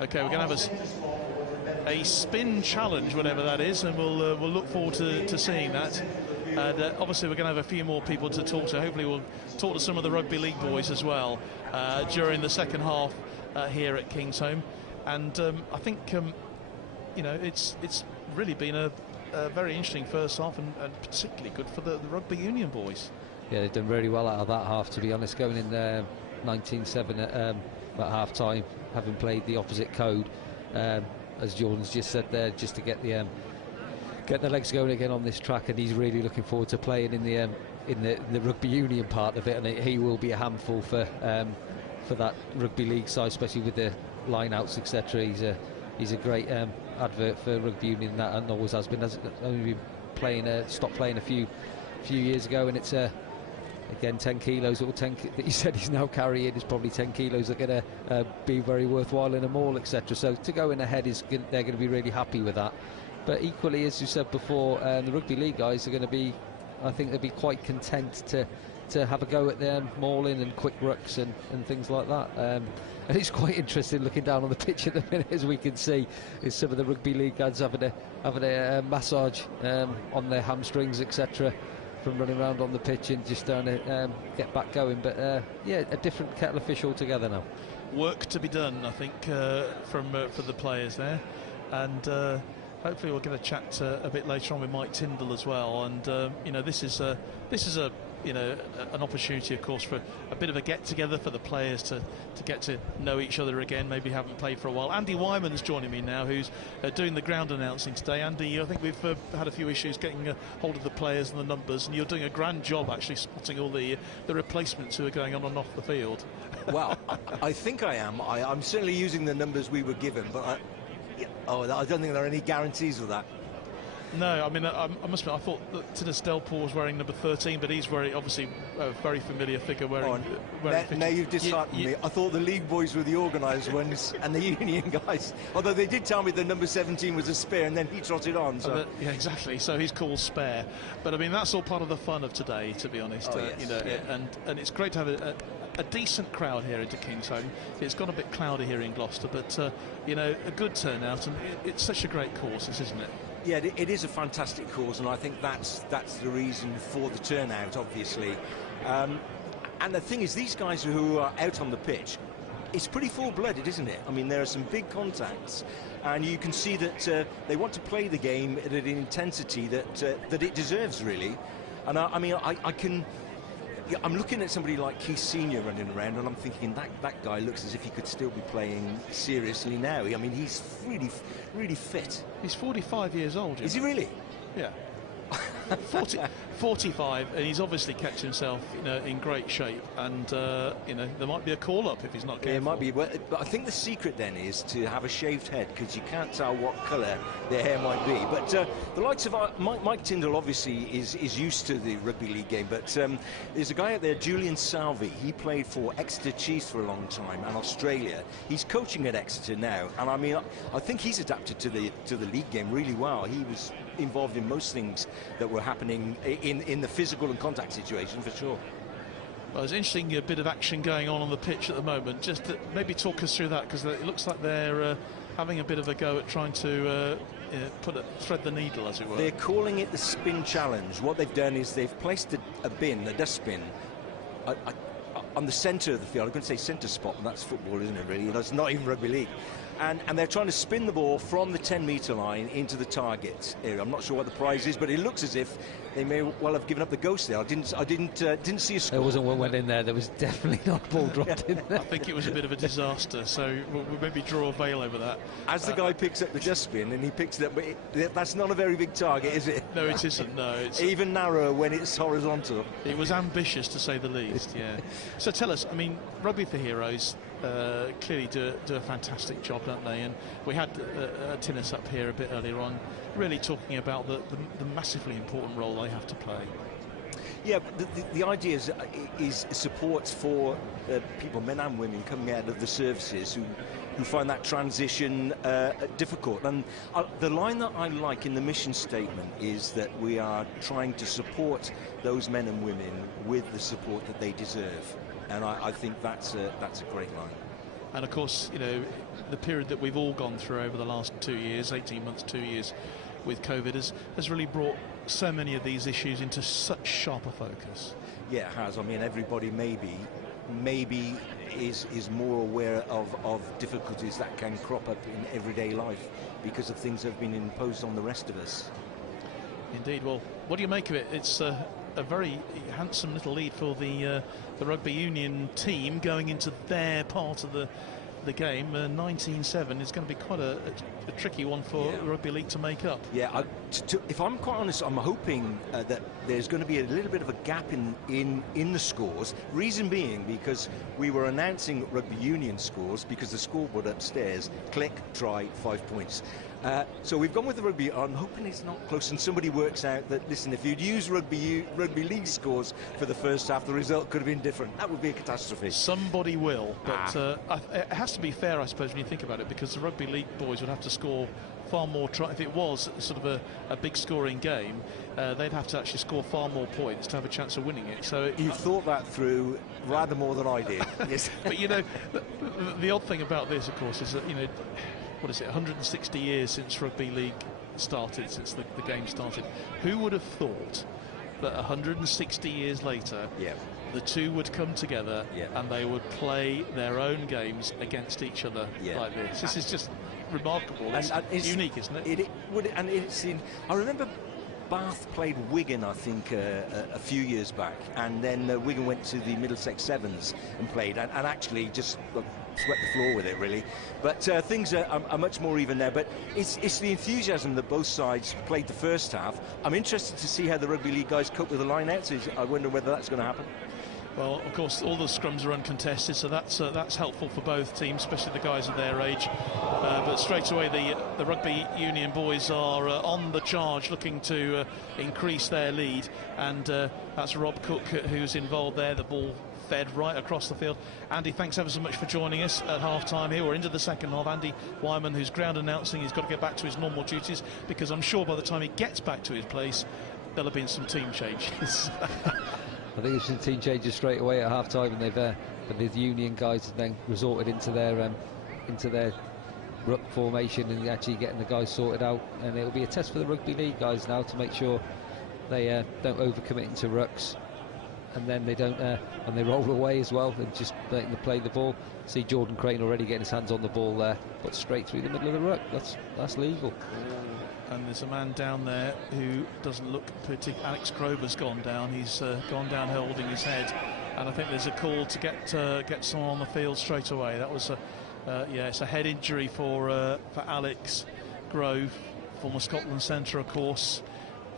Okay, we're going to have a spin challenge, whatever that is, and we'll look forward to seeing that. And obviously we're going to have a few more people to talk to. Hopefully we'll talk to some of the rugby league boys as well during the second half here at Kingsholm. And I think it's really been a very interesting first half, and particularly good for the rugby union boys. Yeah, they've done really well out of that half, to be honest, going in 19-7 at half-time, having played the opposite code, as Jordan's just said there, just to get the legs going again on this track, and he's really looking forward to playing in the rugby union part of it, and he will be a handful for that rugby league side, especially with the line-outs, etc. He's a great advert for rugby union, that, and always has been. Has only been playing, stopped playing a few years ago, and it's again 10 kilos or 10 that he said he's now carrying is probably 10 kilos that are going to be very worthwhile in a maul, etc. So to go in ahead they're going to be really happy with that. But equally, as you said before, the rugby league guys are going to be, I think they'll be quite content to have a go at them mauling and quick rucks and things like that. And it's quite interesting looking down on the pitch at the minute, as we can see, is some of the rugby league guys having a massage on their hamstrings, etc. from running around on the pitch and just trying to get back going. But yeah, a different kettle of fish altogether now. Work to be done, I think, for the players there, and Hopefully we'll get a chat a bit later on with Mike Tyndall as well. And you know, this is a you know, an opportunity, of course, for a bit of a get-together for the players to get to know each other again. Maybe haven't played for a while. Andy Wyman's joining me now, who's doing the ground announcing today. Andy, I think we've had a few issues getting hold of the players and the numbers, and you're doing a grand job actually spotting all the replacements who are going on and off the field. Well, I think I am. I'm certainly using the numbers we were given, but I don't think there are any guarantees of that. No, I mean, I must admit, I thought that Tinus Delport was wearing number 13, but he's wearing, obviously, a very familiar figure wearing... Now you've disheartened me. I thought the league boys were the organised ones and the union guys. Although they did tell me the number 17 was a spare, and then he trotted on. So. Yeah, exactly. So he's called spare. But, I mean, that's all part of the fun of today, to be honest. Yes, you know, and it's great to have a decent crowd here into Kingsholm. It's got a bit cloudy here in Gloucester, but, you know, a good turnout, and it's such a great course, isn't it? Yeah, it is a fantastic cause, and I think that's the reason for the turnout, obviously. And the thing is, these guys who are out on the pitch, it's pretty full-blooded, isn't it? I mean, there are some big contacts, and you can see that they want to play the game at an intensity that it deserves, really. And I mean, I'm looking at somebody like Keith Senior running around, and I'm thinking that guy looks as if he could still be playing seriously now. I mean, he's really fit. He's 45 years old. Is he really? Yeah. 45, and he's obviously kept himself, you know, in great shape. And you know, there might be a call-up if he's not careful. Yeah, it might be. But I think the secret then is to have a shaved head, because you can't tell what colour their hair might be. But the likes of Mike Tyndall obviously is used to the rugby league game. But there's a guy out there, Julian Salvi. He played for Exeter Chiefs for a long time and Australia. He's coaching at Exeter now, and I mean, I think he's adapted to the league game really well. He was involved in most things that were happening in the physical and contact situation, for sure. Well, there's an interesting bit of action going on the pitch at the moment. Just maybe talk us through that, because it looks like they're having a bit of a go at trying to thread the needle, as it were. They're calling it the spin challenge. What they've done is they've placed a dustbin, on the centre of the field. I'm going to say centre spot, and that's football, isn't it, really? That's not even rugby league. And they're trying to spin the ball from the 10-metre line into the target area. I'm not sure what the prize is, but it looks as if they may well have given up the ghost there. I didn't see a score. There wasn't one went in there. There was definitely not a ball dropped in there. I think it was a bit of a disaster, so we'll maybe draw a veil over that. As the guy picks up the dustbin, and he picks it up, but that's not a very big target, is it? No, it isn't. No, it's even narrower when it's horizontal. It was ambitious, to say the least. Yeah. So tell us, I mean, Rugby for Heroes clearly do a fantastic job, don't they? And we had Tinus up here a bit earlier on, really talking about the massively important role they have to play. Yeah, the idea is support for people, men and women, coming out of the services who find that transition difficult. And the line that I like in the mission statement is that we are trying to support those men and women with the support that they deserve. And I think that's a great line. And of course, you know, the period that we've all gone through over the last 2 years, 18 months, 2 years with COVID has really brought so many of these issues into such sharper focus. Yeah, it has. I mean, everybody maybe is more aware of difficulties that can crop up in everyday life because of things that have been imposed on the rest of us. Indeed. Well, what do you make of it? It's a very handsome little lead for the Rugby Union team going into their part of the game. 19-7 is going to be quite a tricky one for the Rugby League to make up. Yeah, if I'm quite honest, I'm hoping that there's going to be a little bit of a gap in the scores. Reason being, because we were announcing Rugby Union scores because the scoreboard upstairs, click, try, 5 points. So we've gone with the rugby. I'm hoping it's not close, and somebody works out that, listen, if you'd used rugby league scores for the first half, the result could have been different. That would be a catastrophe. Somebody will, but it has to be fair, I suppose, when you think about it, because the rugby league boys would have to score far more. If it was sort of a big scoring game, they'd have to actually score far more points to have a chance of winning it. So you've thought that through rather more than I did. Yes. But you know, the odd thing about this, of course, is that, you know, what is it, 160 years since rugby league started, since the game started. Who would have thought that 160 years later, the two would come together and they would play their own games against each other like this? This is just remarkable. It's unique, isn't it? I remember Bath played Wigan, I think, a few years back, and then Wigan went to the Middlesex Sevens and played, and actually just swept the floor with it, really. But things are much more even there. But it's the enthusiasm that both sides played the first half. I'm interested to see how the Rugby League guys cope with the line-outs. I wonder whether that's going to happen. Well, of course, all the scrums are uncontested, so that's helpful for both teams, especially the guys of their age. But straight away, the Rugby Union boys are on the charge, looking to increase their lead, and that's Rob Cook who's involved there. The ball fed right across the field. Andy, thanks ever so much for joining us at half-time here. We're into the second half. Andy Wyman, who's ground announcing, he's got to get back to his normal duties, because I'm sure by the time he gets back to his place, there'll have been some team changes. I think it's some team changes straight away at half-time, and the Union guys have then resorted into their ruck formation and actually getting the guys sorted out. And it'll be a test for the Rugby League guys now to make sure they don't overcommit into rucks, and then they don't and they roll away as well, and just letting them play the ball. See Jordan Crane already getting his hands on the ball there, but straight through the middle of the ruck. That's legal. And there's a man down there who doesn't look particularly. Alex Krober's gone down. He's gone down holding his head, and I think there's a call to get someone on the field straight away. That was it's a head injury for Alex Grove, former Scotland centre, of course,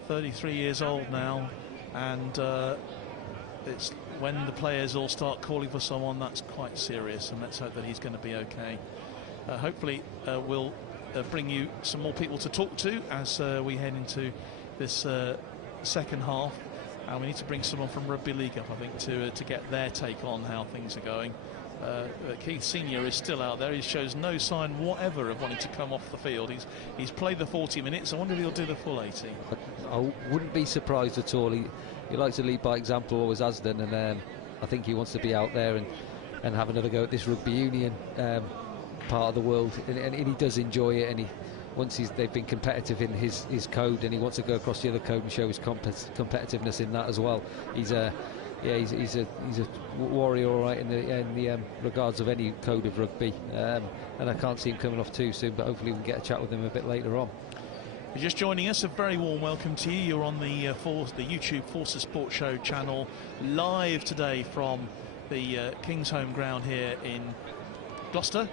33 years old now, and it's when the players all start calling for someone, that's quite serious, and let's hope that he's going to be okay. Hopefully we'll bring you some more people to talk to as we head into this second half, and we need to bring someone from Rugby League up, I think, to get their take on how things are going. Keith Senior is still out there. He shows no sign whatever of wanting to come off the field. He's played the 40 minutes. I wonder if he'll do the full 80. I wouldn't be surprised at all. He likes to lead by example, always has done, and I think he wants to be out there and have another go at this Rugby Union part of the world, and he does enjoy it, and they've been competitive in his code, and he wants to go across the other code and show his competitiveness in that as well. He's a warrior, all right, in the regards of any code of rugby, and I can't see him coming off too soon, but hopefully we can get a chat with him a bit later on. If you're just joining us, a very warm welcome to you. You're on the YouTube Forces Sports Show channel, live today from the Kingsholm ground here in Gloucester,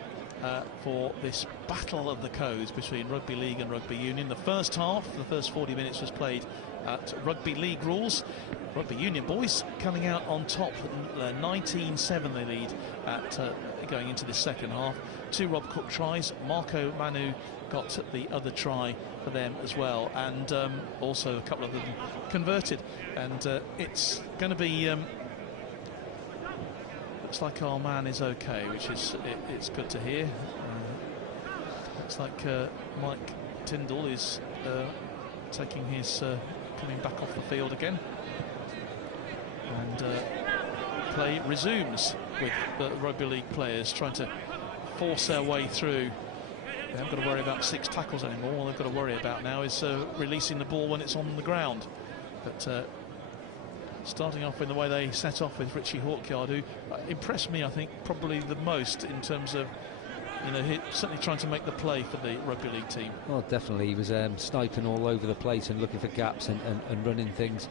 for this battle of the codes between Rugby League and Rugby Union. The first half, the first 40 minutes, was played at Rugby League rules. Rugby Union boys coming out on top, 19-7 they lead at going into the second half. 2 Rob Cook tries. Marco Manu got the other try for them as well, and also a couple of them converted. And it's going to be looks like our man is okay, which is it's good to hear. Looks like Mike Tyndall is taking his coming back off the field again, and play resumes with the Rugby League players trying to force their way through. They haven't got to worry about 6 tackles anymore. All they've got to worry about now is releasing the ball when it's on the ground. But starting off in the way they set off with Richie Hawkyard, who impressed me, I think, probably the most in terms of, certainly trying to make the play for the Rugby League team. Well, definitely. He was sniping all over the place and looking for gaps and running things.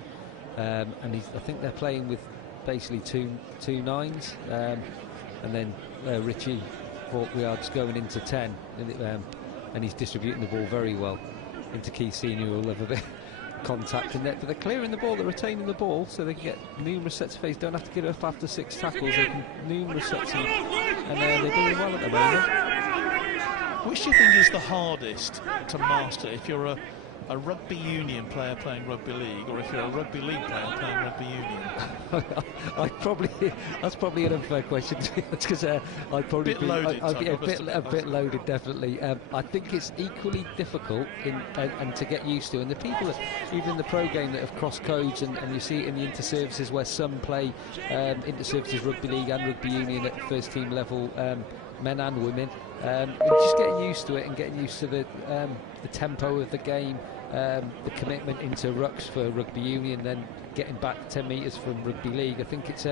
And I think they're playing with basically two nines, and then Richie Hawkyard's going into 10, and he's distributing the ball very well into Keith Senior, who will have a bit contact in there, but they're clearing the ball, they're retaining the ball, so they can get numerous sets of face. Don't have to get up after 6 tackles. They can numerous sets, and they're doing well at the moment. Which do you think is the hardest to master, if you're a Rugby Union player playing Rugby League, or if you're a Rugby League player playing Rugby Union? That's probably an unfair question, because I'd probably be a bit loaded, definitely. I think it's equally difficult and to get used to, and the people that, even the pro game, that have crossed codes, and you see it in the inter-services where some play inter-services Rugby League and Rugby Union at first team level, men and women, and just getting used to it and getting used to the tempo of the game, the commitment into rucks for rugby union, then getting back 10 metres from rugby league. I think it's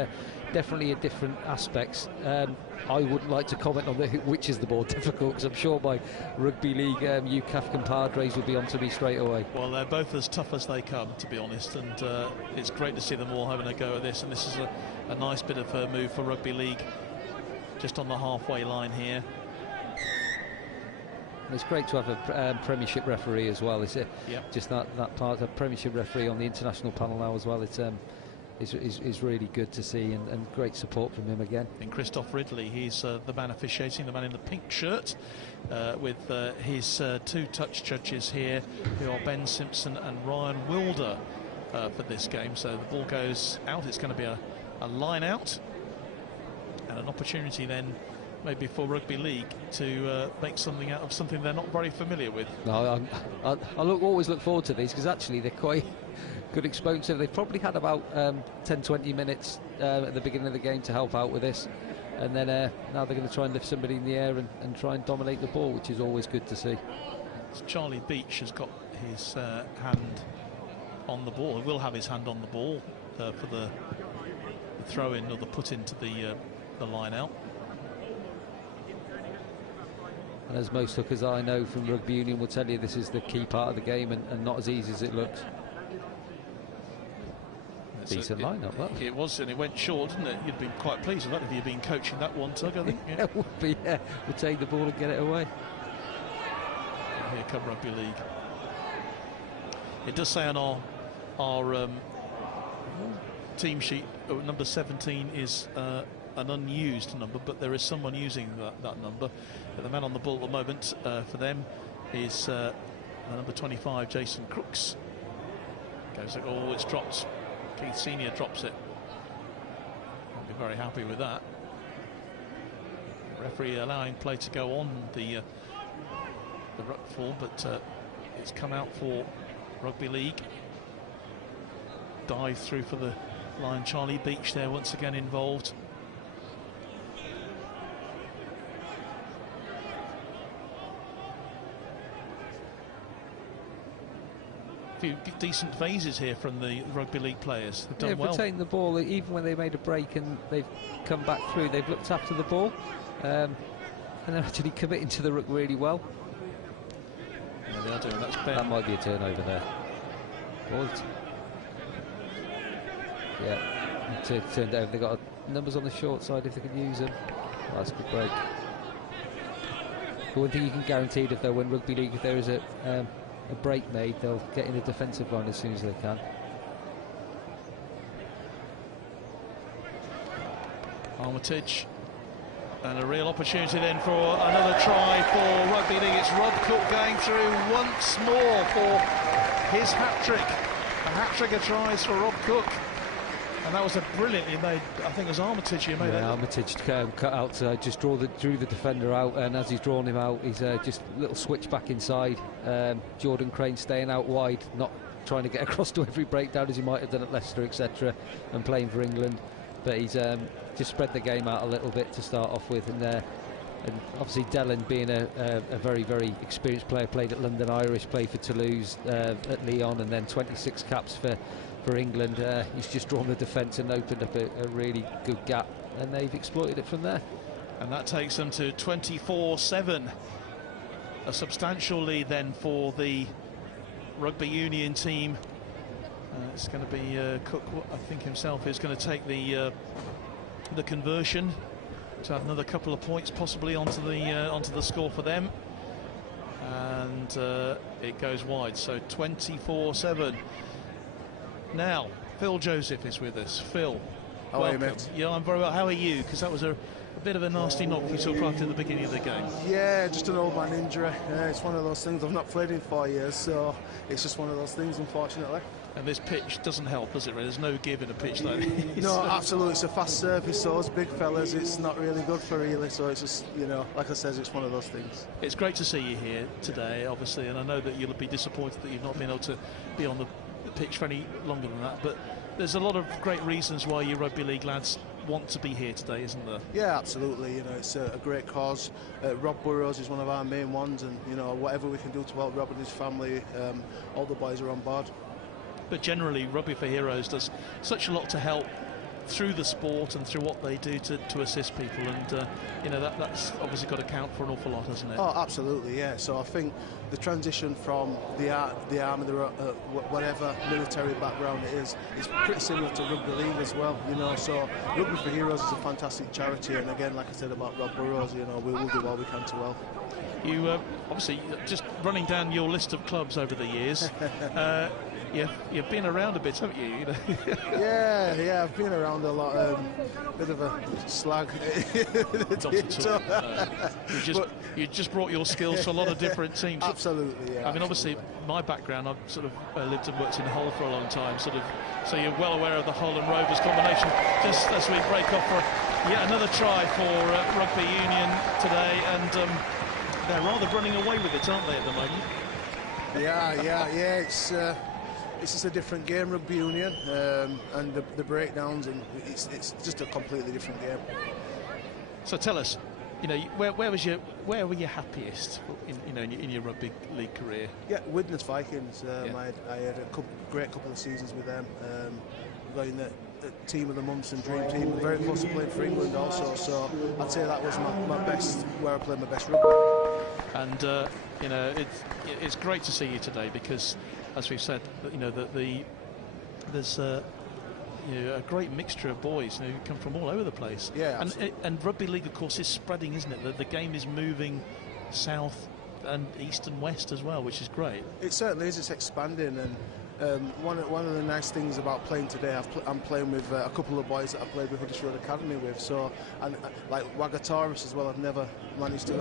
definitely a different aspects. I wouldn't like to comment on which is the more difficult, because I'm sure my rugby league UCAF compadres will be on to me straight away. Well, they're both as tough as they come, to be honest, and it's great to see them all having a go at this, and this is a nice bit of a move for rugby league, just on the halfway line here. And it's great to have a Premiership referee as well. It's Yep. just that part, a Premiership referee on the international panel now as well. It's is really good to see, and great support from him again. And Christoph Ridley, he's the man officiating, the man in the pink shirt, with his two touch judges here, who are Ben Simpson and Ryan Wilder for this game. So the ball goes out. It's going to be a line out, and an opportunity then maybe for rugby league to make something out of something they're not very familiar with. No, I always look forward to these, because actually they're quite good exposure. They've probably had about 10-20 minutes at the beginning of the game to help out with this, and then now they're going to try and lift somebody in the air and try and dominate the ball, which is always good to see. Charlie Beach has got his hand on the ball. He will have his hand on the ball for the throw-in or the put into the line out. And as most hookers I know from rugby union will tell you, this is the key part of the game, and not as easy as it looks. Decent lineup, that. It was, and it went short, didn't it? You'd been quite pleased with that if you'd been coaching that one, Tug, I think. Yeah, it would be, yeah. We'll take the ball and get it away. And here come Rugby League. It does say on our team sheet, number 17 is an unused number, but there is someone using that number. The man on the ball at the moment for them is number 25, Jason Crooks. Goes, oh, it's dropped. Keith Senior drops it. I'll be very happy with that. The referee allowing play to go on the ruck fall, but it's come out for Rugby League. Dive through for the line. Charlie Beach there once again involved. Few decent phases here from the Rugby League players. They've done well. Retained the ball even when they made a break and they've come back through. They've looked after the ball, and they're actually committing to the ruck really well. Yeah, they are doing. That's Ben. That might be a turnover there. Yeah, turned over. They've got numbers on the short side if they can use them. Oh, that's a good break. But one thing you can guarantee if they'll win Rugby League, if there is a break made, they'll get in a defensive line as soon as they can. Armitage, and a real opportunity then for another try for Rugby League. It's Rob Cook going through once more for his hat-trick. A hat-trick of tries for Rob Cook. And that was a brilliantly made, I think it was Armitage who made that. Armitage cut out to just drew the defender out, and as he's drawn him out, he's just a little switch back inside. Jordan Crane staying out wide, not trying to get across to every breakdown as he might have done at Leicester, etc., and playing for England. But he's just spread the game out a little bit to start off with, and obviously Dellen being a very, very experienced player, played at London Irish, played for Toulouse, at Lyon, and then 26 caps for England. He's just drawn the defence and opened up a really good gap, and they've exploited it from there. And that takes them to 24-7. A substantial lead then for the Rugby Union team. It's going to be Cook, I think himself, is going to take the conversion to have another couple of points possibly onto the score for them. And it goes wide, so 24-7. Now, Phil Joseph is with us. Phil, how are you, mate? Yeah, I'm very well. How are you? Because that was a bit of a nasty knock you took right at the beginning of the game. Yeah, just an old man injury. It's one of those things. I've not played in 4 years, so it's just one of those things, unfortunately. And this pitch doesn't help, does it? There's no give in a pitch like this. No, absolutely. It's a fast surface, so as big fellas, it's not really good for really. So it's just, like I said, it's one of those things. It's great to see you here today, obviously, and I know that you'll be disappointed that you've not been able to be on the pitch for any longer than that, but there's a lot of great reasons why you Rugby League lads want to be here today, isn't there? Yeah, absolutely. You know, it's a great cause. Rob Burrows is one of our main ones, and you know, whatever we can do to help Rob and his family, all the boys are on board. But generally, Rugby for Heroes does such a lot to help through the sport and through what they do to assist people, and you know, that's obviously got to count for an awful lot, hasn't it? Oh, absolutely, yeah. So I think the transition from the army, whatever military background it is pretty similar to Rugby League as well, you know. So Rugby for Heroes is a fantastic charity, and again, like I said about Rob Burrows, you know, we will do all we can to help. You obviously, just running down your list of clubs over the years, you've been around a bit, haven't you? You know? yeah, I've been around a lot. Bit of a slag. You just brought your skills to a lot of different teams. Absolutely, yeah. I mean, obviously, my background, I've sort of lived and worked in Hull for a long time, so you're well aware of the Hull and Rovers combination. Just as we break off for yet another try for Rugby Union today, and they're rather running away with it, aren't they, at the moment? Yeah. It's just a different game, Rugby Union, and the breakdowns, and it's just a completely different game. So tell us, you know, where were you happiest in your rugby league career? Yeah, Widnes Vikings. I had a great couple of seasons with them, going the team of the months and dream team. Very close to playing for England also. So I'd say that was my best, where I played my best rugby. And you know, it's great to see you today because, as we've said, you know, there's you know, a great mixture of boys who come from all over the place. Yeah, and rugby league, of course, is spreading, isn't it? The game is moving south and east and west as well, which is great. It certainly is. It's expanding, and one of the nice things about playing today, I'm playing with a couple of boys that I played with Huddersfield Academy with. So, and like Wagataurus as well, I've never managed to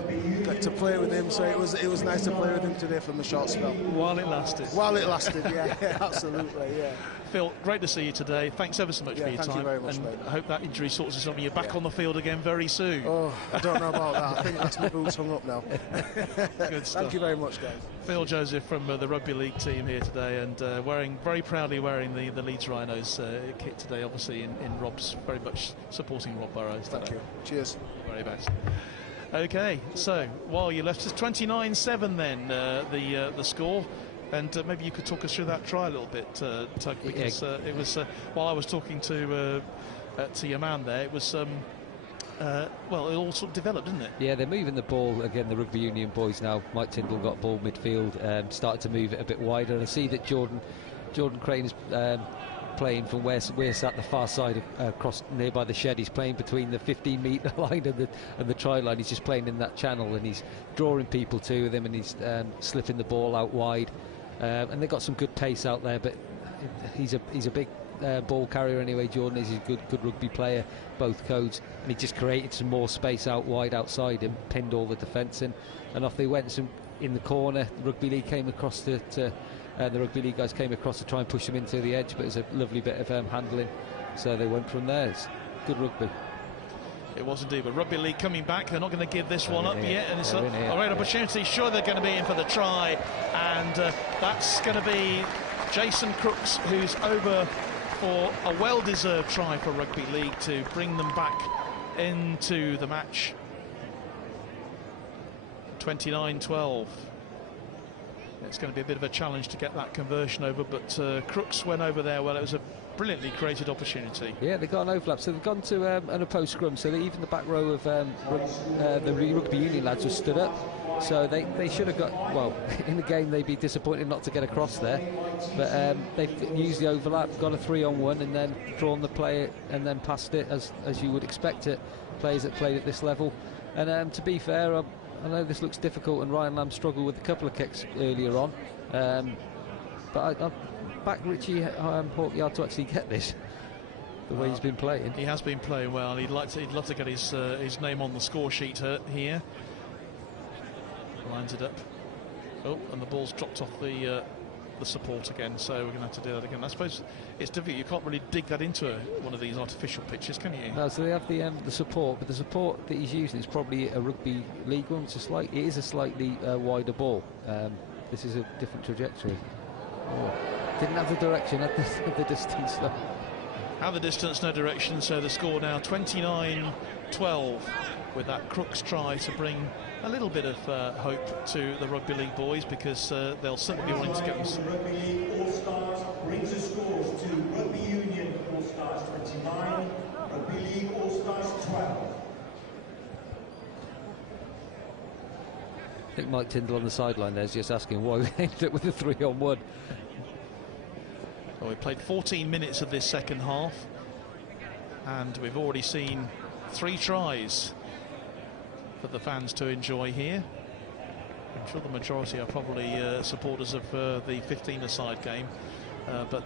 get to play with him. So it was nice to play with him today from the short spell. While it lasted. Yeah, absolutely, yeah. Phil, great to see you today. Thanks ever so much for your time. Thank you very much, mate. I hope that injury sorts itself and you're back on the field again very soon. Oh, I don't know about that. I think that's my boots hung up now. Good stuff. Thank you very much, guys. Phil Joseph from the Rugby League team here today, and very proudly wearing the Leeds Rhinos kit today, obviously in Rob's, very much supporting Rob Burrows. Thank you. Cheers. Very best. Okay, so while you left us 29-7 then the score. And maybe you could talk us through that try a little bit, Tug, because it was while I was talking to your man there, it was well, it all sort of developed, didn't it? Yeah, they're moving the ball again. The Rugby Union boys now. Mike Tyndall got ball midfield, started to move it a bit wider, and I see that Jordan Crane is playing from where we're sat the far side across nearby the shed. He's playing between the 15-metre line and the try line. He's just playing in that channel, and he's drawing people to him, and he's slipping the ball out wide. And they've got some good pace out there, but he's a big ball carrier anyway. Jordan is a good rugby player, both codes, and he just created some more space out wide outside him, pinned all the defence in, and off they went. Some in the corner, the Rugby League came across the Rugby League guys came across to try and push him into the edge, but it was a lovely bit of handling, so they went from there. It's good rugby. It was indeed, but Rugby League coming back. They're not going to give this one up yet, and it's a great opportunity. Sure, they're going to be in for the try, and that's going to be Jason Crooks, who's over for a well-deserved try for Rugby League to bring them back into the match. 29-12. It's going to be a bit of a challenge to get that conversion over, but Crooks went over there. Well, it was a brilliantly created opportunity. Yeah, they've got an overlap, so they've gone to an opposed scrum, so even the back row of the Rugby Union lads were stood up, so they should have got, well, in the game they'd be disappointed not to get across there, but they've used the overlap, got a 3-on-1 and then drawn the play and then passed it as you would expect it, players that played at this level. And to be fair, I know this looks difficult, and Ryan Lamb struggled with a couple of kicks earlier on, but I back Richie Hawkyard to actually get this the way he's been playing. He has been playing well, and he'd love to get his name on the score sheet here. Lines it up. Oh, and the ball's dropped off the support again, so we're going to have to do that again. I suppose it's difficult. You can't really dig that into one of these artificial pitches, can you? No, so they have the support, but the support that he's using is probably a Rugby League one. It is a slightly wider ball. This is a different trajectory. Oh. Didn't have the direction at the distance though. Out the distance, no direction, so the score now 29-12 with that Crooks try to bring a little bit of hope to the Rugby League boys, because they'll certainly be wanting to get them. Rugby League All-Stars brings the scores to Rugby Union All-Stars 29, Rugby League All-Stars 12. I think Mike Tyndall on the sideline there is just asking why we ended up with a 3-on-1. Well, we played 14 minutes of this second half, and we've already seen 3 tries for the fans to enjoy here. I'm sure the majority are probably supporters of the 15-a-side game, but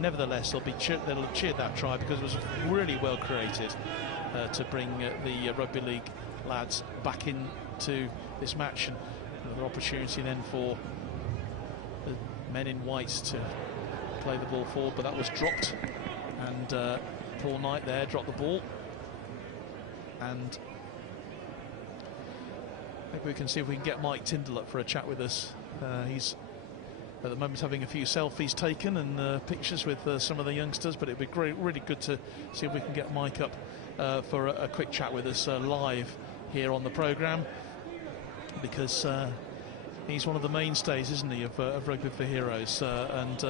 nevertheless they'll cheer that try, because it was really well created to bring the Rugby League lads back into this match. And another opportunity then for the men in white to play the ball forward, but that was dropped, and Paul Knight there dropped the ball. And maybe we can see if we can get Mike Tyndall up for a chat with us. He's at the moment having a few selfies taken and pictures with some of the youngsters, but it'd be really good to see if we can get Mike up for a quick chat with us live here on the programme, because he's one of the mainstays, isn't he, of Rugby for Heroes, and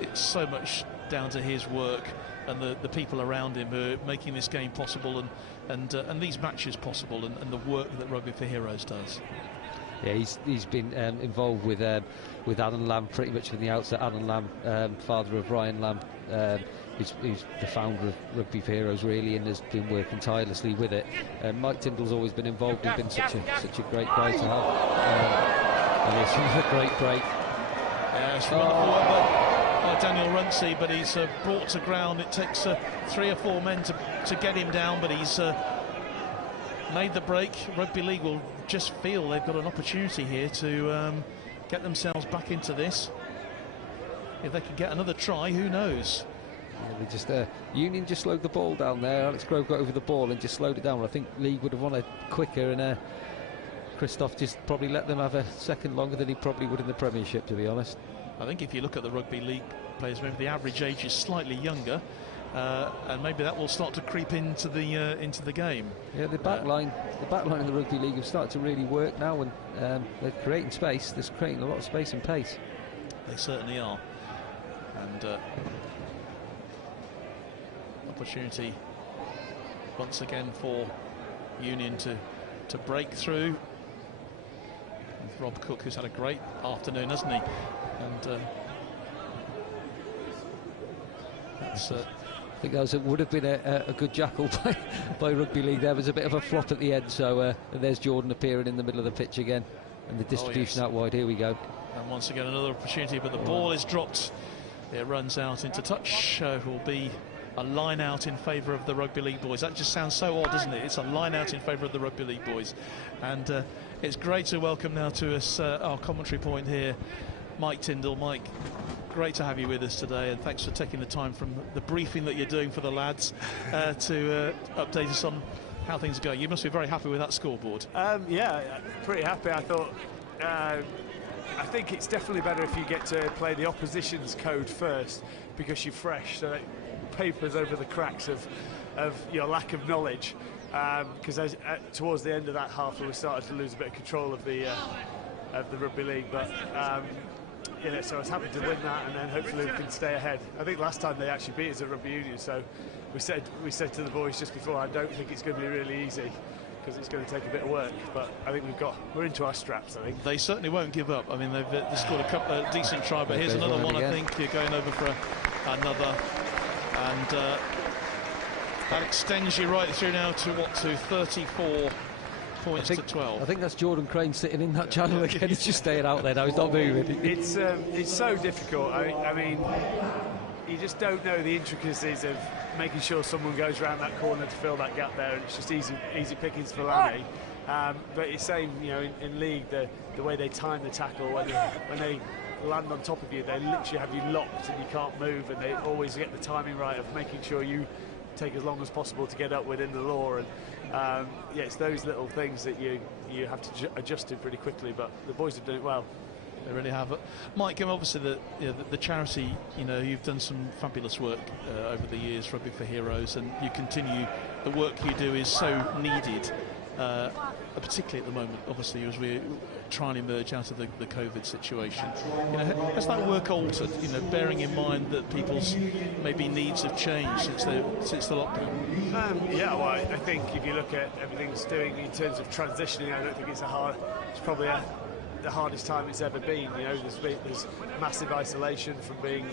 it's so much down to his work and the people around him who are making this game possible, and these matches possible, and the work that Rugby for Heroes does. Yeah, he's been involved with Alan Lamb pretty much from the outset. Alan Lamb, father of Ryan Lamb, he's the founder of Rugby for Heroes, really, and has been working tirelessly with it. Mike Tyndall's always been involved. He's been such a great guy to have. And it's a great break. Yeah, it's wonderful by Daniel Runcie, but he's brought to ground. It takes 3 or 4 men to get him down, but he's made the break. Rugby League will just feel they've got an opportunity here to get themselves back into this. If they can get another try, who knows? Yeah, they just Union just slowed the ball down there. Alex Grove got over the ball and just slowed it down. I think League would have won it quicker, and Christoph just probably let them have a second longer than he probably would in the Premiership, to be honest. I think if you look at the Rugby League players, maybe the average age is slightly younger, and maybe that will start to creep into the game. Yeah, the back line in the Rugby League have started to really work now, and they're creating space. They're creating a lot of space and pace. They certainly are. And opportunity once again for Union to break through. With Rob Cook, who's had a great afternoon, hasn't he? And that's, I think that would have been a good jackal by Rugby League. There was a bit of a flop at the end, so and there's Jordan appearing in the middle of the pitch again, and the distribution out wide. Here we go. And once again another opportunity, but the ball is dropped. It runs out into touch. Will be a line out in favour of the Rugby League boys. That just sounds so odd, doesn't it? It's a line out in favour of the Rugby League boys. And it's great to welcome now to us our commentary point here, Mike Tyndall. Mike, great to have you with us today, and thanks for taking the time from the briefing that you're doing for the lads to update us on how things are going. You must be very happy with that scoreboard. Yeah, pretty happy. I thought I think it's definitely better if you get to play the opposition's code first, because you're fresh, so it papers over the cracks of your lack of knowledge, because towards the end of that half we started to lose a bit of control of the Rugby League, but you know, so I was happy to win that, and then hopefully we can stay ahead. I think last time they actually beat us at Rugby Union, so we said to the boys just before, I don't think it's going to be really easy, because it's going to take a bit of work, but I think we're into our straps. I think they certainly won't give up. I mean, they've scored a couple of decent try, but here's another one. I think you're going over for another, and that extends you right through now to 34 points to 12. I think that's Jordan Crane sitting in that channel again. He's just staying out there now. He's not moving. It's so difficult. I mean, you just don't know the intricacies of making sure someone goes around that corner to fill that gap there, and it's just easy pickings for Lanny. But it's saying, you know, in league, the way they time the tackle, when they land on top of you, they literally have you locked and you can't move, and they always get the timing right of making sure you take as long as possible to get up within the law. And yeah, it's those little things that you have to adjust to pretty quickly, but the boys are doing well. They really have. Mike, obviously the charity, you've done some fabulous work over the years, Rugby for Heroes, and you continue. The work you do is so needed, particularly at the moment, obviously, as we try and emerge out of the COVID situation. Has that work altered, bearing in mind that people's maybe needs have changed since the lockdown? Yeah, well, I think if you look at everything it's doing in terms of transitioning, I don't think it's probably the hardest time it's ever been. There's massive isolation from being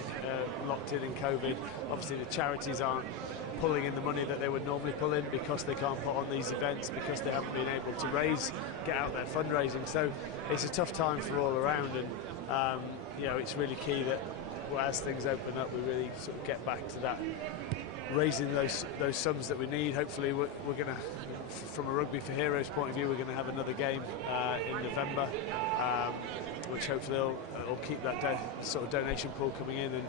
locked in COVID. Obviously, the charities aren't pulling in the money that they would normally pull in because they can't put on these events, because they haven't been able to get out there fundraising. So it's a tough time for all around, and it's really key that as things open up, we really sort of get back to that, raising those sums that we need. Hopefully, we're going to, from a Rugby for Heroes point of view, we're going to have another game in November, which hopefully will keep that sort of donation pool coming in.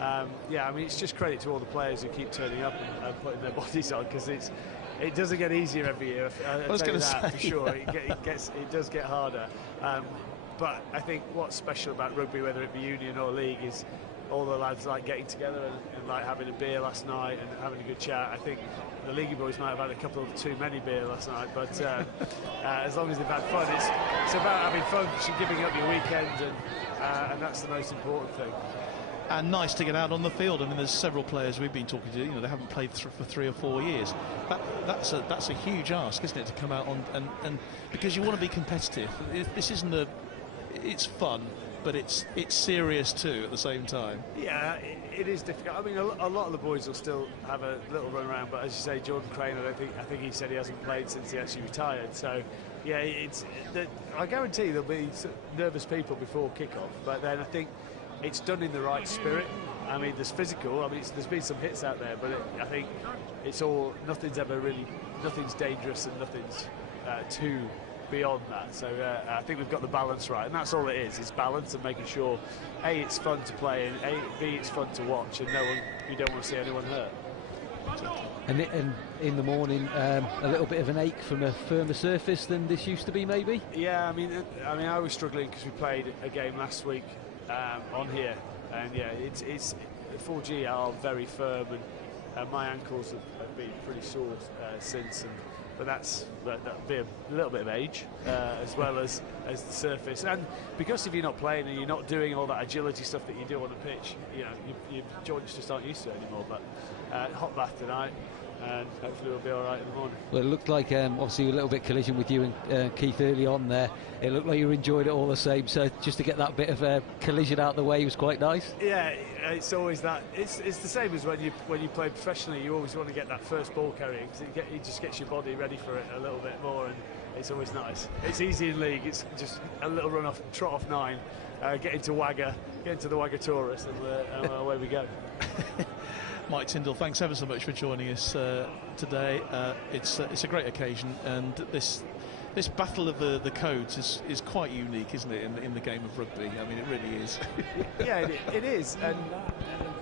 And it's just credit to all the players who keep turning up and putting their bodies on, because it doesn't get easier every year. I was going to say, for sure. It does get harder. But I think what's special about rugby, whether it be union or league, is all the lads like getting together and like having a beer last night and having a good chat. I think the league boys might have had a couple of too many beer last night, but as long as they've had fun, it's about having fun, giving up your weekend, and that's the most important thing. And nice to get out on the field. I mean, there's several players we've been talking to, they haven't played for 3 or 4 years. That's a huge ask, isn't it, to come out on and because you want to be competitive. This isn't it's fun, but it's serious too at the same time. Yeah, it is difficult. I mean, a lot of the boys will still have a little run around, but as you say, Jordan Crane, I think he said he hasn't played since he actually retired. So yeah, I guarantee there'll be nervous people before kickoff, but then I think it's done in the right spirit. I mean, there's physical. I mean, there's been some hits out there, but I think nothing's dangerous and nothing's too beyond that. So I think we've got the balance right, and that's all it is. It's balance and making sure, A, it's fun to play, and B, it's fun to watch, and you don't want to see anyone hurt. And in the morning, a little bit of an ache from a firmer surface than this used to be, maybe. Yeah, I mean, I was struggling because we played a game last week on here, and yeah, it's 4G are very firm, and my ankles have been pretty sore since, but that'd be a little bit of age as well as the surface, and because if you're not playing and you're not doing all that agility stuff that you do on the pitch, your joints just aren't used to it anymore. But hot bath tonight, and hopefully we'll be all right in the morning. Well, it looked like obviously a little bit collision with you and Keith early on there. It looked like you enjoyed it all the same, so just to get that bit of collision out of the way was quite nice. Yeah, it's always that. It's the same as when you play professionally. You always want to get that first ball carrying, because it just gets your body ready for it a little bit more, and it's always nice. It's easy in league. It's just a little run off, trot off 9, get into the Wagga Taurus, and away we go. Mike Tyndall, thanks ever so much for joining us today. It's a great occasion, and this battle of the codes is quite unique, isn't it, in the game of rugby? I mean, it really is. Yeah, it is,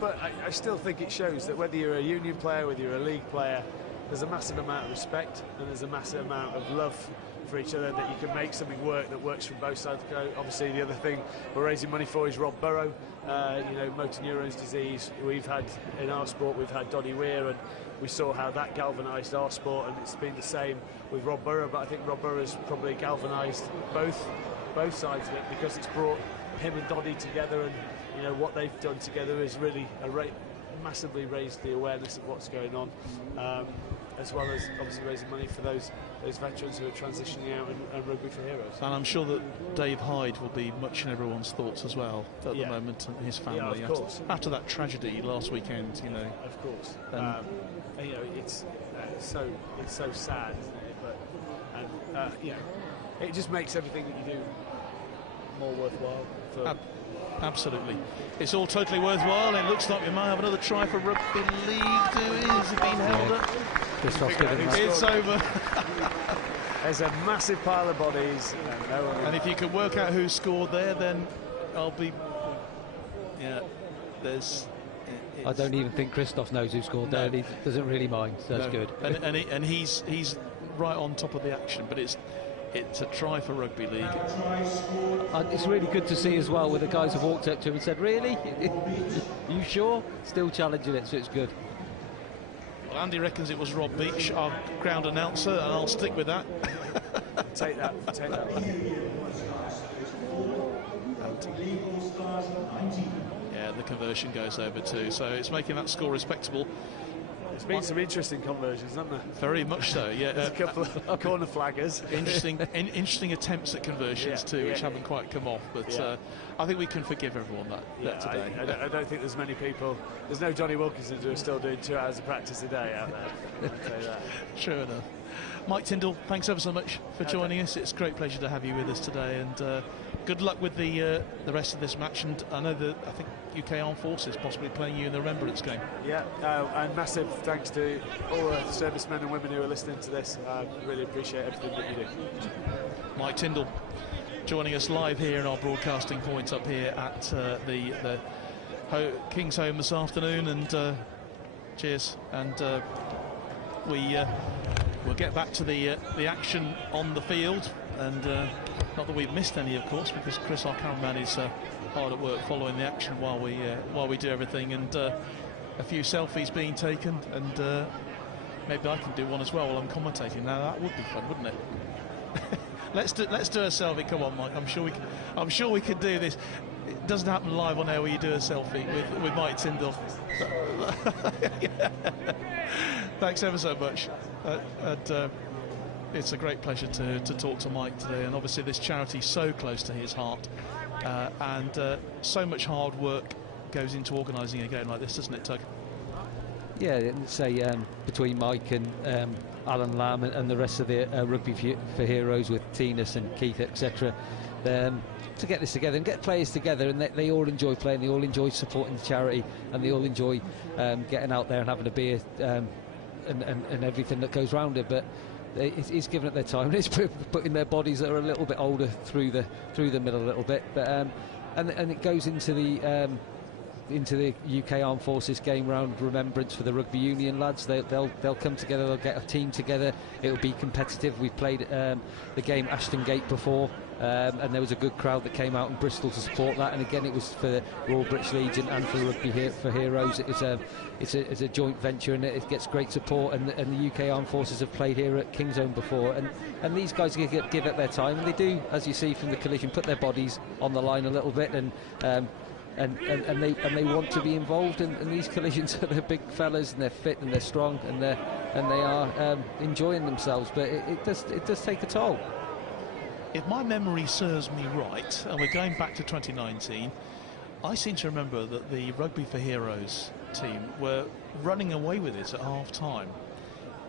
but I still think it shows that whether you're a union player, whether you're a league player, there's a massive amount of respect and there's a massive amount of love for each other, that you can make something work that works from both sides of the code. Obviously, the other thing we're raising money for is Rob Burrow, motor neurons disease. We've had in our sport, we've had Donny Weir, and we saw how that galvanised our sport, and it's been the same with Rob Burrow. But I think Rob Burrow's probably galvanised both sides of it, because it's brought him and Donny together, and what they've done together is really massively raised the awareness of what's going on, as well as obviously raising money for those veterans who are transitioning out and Rugby for Heroes. And I'm sure that Dave Hyde will be much in everyone's thoughts as well at the moment, and his family, after that tragedy last weekend. Of course. It's so sad, isn't it? But it just makes everything that you do more worthwhile. Absolutely. It's all totally worthwhile. It looks like we might have another try for Rugby League. Is it being held up? It's over. There's a massive pile of bodies. And if you can work out who scored there, then I'll be... Yeah, there's... I don't even think Christoph knows who scored there. He doesn't really mind, so that's good. And he's right on top of the action, but it's It's a try for Rugby League. And it's really good to see as well where the guys have walked up to him and said, really? You sure? Still challenging it, so it's good. Well, Andy reckons it was Rob Beach, our ground announcer, and I'll stick with that. Take that. Yeah, the conversion goes over too, so it's making that score respectable. There's been some interesting conversions, hasn't there? Very much so, yeah. There's a couple of corner flaggers. Interesting attempts at conversions too, which haven't quite come off, but I think we can forgive everyone that today. I don't think there's many people. There's no Johnny Wilkinsons who are still doing 2 hours of practice a day out there. I'll tell you that. Sure enough. Mike Tyndall, thanks ever so much for joining us. It's a great pleasure to have you with us today, and good luck with the rest of this match. And I know that I think UK Armed Forces possibly playing you in the Remembrance game. Yeah, and massive thanks to all the servicemen and women who are listening to this. I really appreciate everything that you do. Mike Tyndall joining us live here in our broadcasting point up here at the Kingsholm this afternoon, and cheers, and we'll get back to the action on the field, and not that we've missed any, of course, because Chris, our cameraman, is hard at work following the action while we do everything, and a few selfies being taken, and maybe I can do one as well while I'm commentating. Now that would be fun, wouldn't it? let's do a selfie. Come on, Mike. I'm sure we could do this. It doesn't happen live on air where you do a selfie with Mike Tyndall. Thanks ever so much. It's a great pleasure to talk to Mike today, and obviously this charity so close to his heart, and so much hard work goes into organising a game like this, doesn't it, Tug? Yeah, and say between Mike and Alan Lamb and the rest of the Rugby for Heroes with Tinas and Keith, etc., to get this together and get players together, and they all enjoy playing, they all enjoy supporting the charity, and they all enjoy getting out there and having a beer and everything that goes around it. But it's giving it their time, and it's putting their bodies that are a little bit older through the middle a little bit. But and it goes into the UK Armed Forces game round remembrance for the rugby union lads. They'll come together, they'll get a team together, it'll be competitive. We've played the game Ashton Gate before, and there was a good crowd that came out in Bristol to support that, and again it was for the Royal British Legion and for Rugby for Heroes. It's a joint venture, and it gets great support, and the UK Armed Forces have played here at Kingsholm before, and these guys give it their time, and they do, as you see from the collision, put their bodies on the line a little bit, and they want to be involved in these collisions. They're big fellas, and they're fit, and they're strong, and they are enjoying themselves. But it does take a toll. If my memory serves me right, and we're going back to 2019, I seem to remember that the Rugby for Heroes team were running away with it at half time,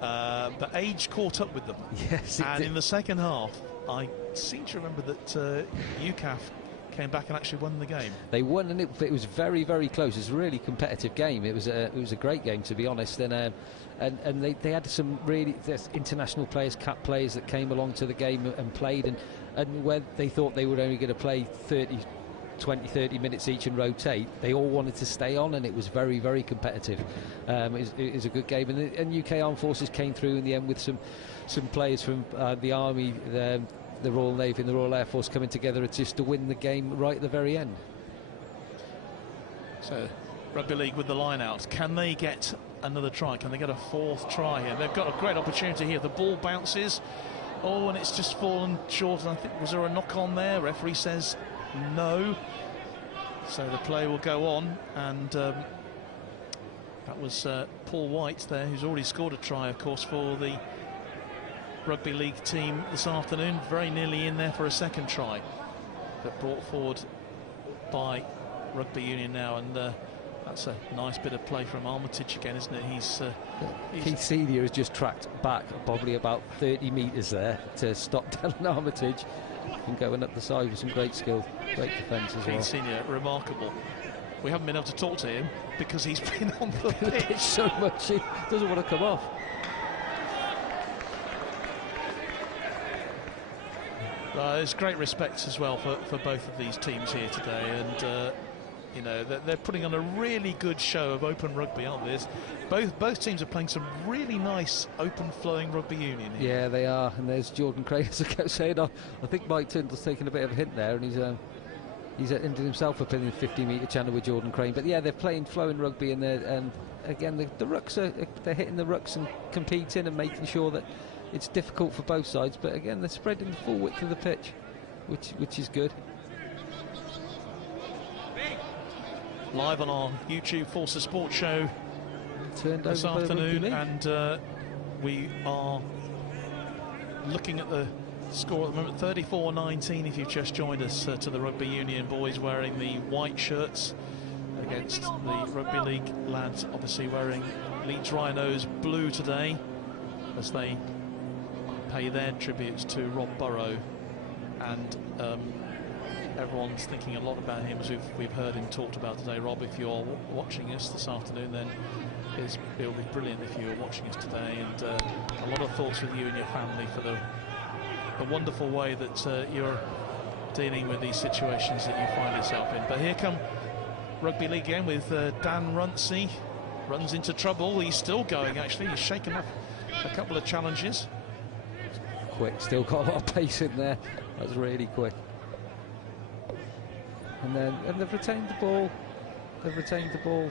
but age caught up with them. Yes, and in the second half, I seem to remember that UCAF came back and actually won the game. They won, and it was very, very close. It was a really competitive game. It was a great game, to be honest. And they had some really international players, cap players, that came along to the game and played, and where they thought they were only going to play 20-30 minutes each and rotate, they all wanted to stay on, and it was very, very competitive. It was a good game, and UK Armed Forces came through in the end with some players from the Army, the Royal Navy and the Royal Air Force coming together just to win the game right at the very end. So Rugby League with the line out. Can they get another try? Can they get a fourth try here? They've got a great opportunity here. The ball bounces. Oh, and it's just fallen short. And I think, was there a knock on there? Referee says no. So the play will go on, and that was Paul White there, who's already scored a try, of course, for the Rugby League team this afternoon. Very nearly in there for a second try, but brought forward by Rugby Union now, and that's a nice bit of play from Armitage again, isn't it? He's Keith Senior has just tracked back probably about 30 metres there to stop Dylan Armitage, and going up the side with some great skill, great defence as well. Keith Senior, remarkable. We haven't been able to talk to him because he's been on the pitch so much, he doesn't want to come off. There's great respect as well for both of these teams here today, and You know, they're putting on a really good show of open rugby, aren't they? Both teams are playing some really nice open flowing rugby union here. Yeah, they are. And there's Jordan Crane, as I kept saying. I think Mike Tyndall's taken a bit of a hint there, and he's ended himself up in the 50-metre channel with Jordan Crane. But yeah, they're playing flowing rugby, and again the rucks they're hitting the rucks and competing and making sure that it's difficult for both sides. But again, they're spreading the full width of the pitch, which is good. Live on our YouTube Forces Sports Show this over afternoon, and we are looking at the score at the moment, 34-19 if you've just joined us, to the Rugby Union boys wearing the white shirts against the Rugby League lads obviously wearing Leeds Rhinos blue today as they pay their tributes to Rob Burrow. And everyone's thinking a lot about him, as we've heard him talked about today. Rob, if you're watching us this afternoon, then it'll be brilliant if you're watching us today, and a lot of thoughts with you and your family for the wonderful way that you're dealing with these situations that you find yourself in. But here come Rugby League again with Dan Runcie. Runs into trouble. He's still going, actually. He's shaken up a couple of challenges. Quick, still got a lot of pace in there. That's really quick. And they've retained the ball. They've retained the ball,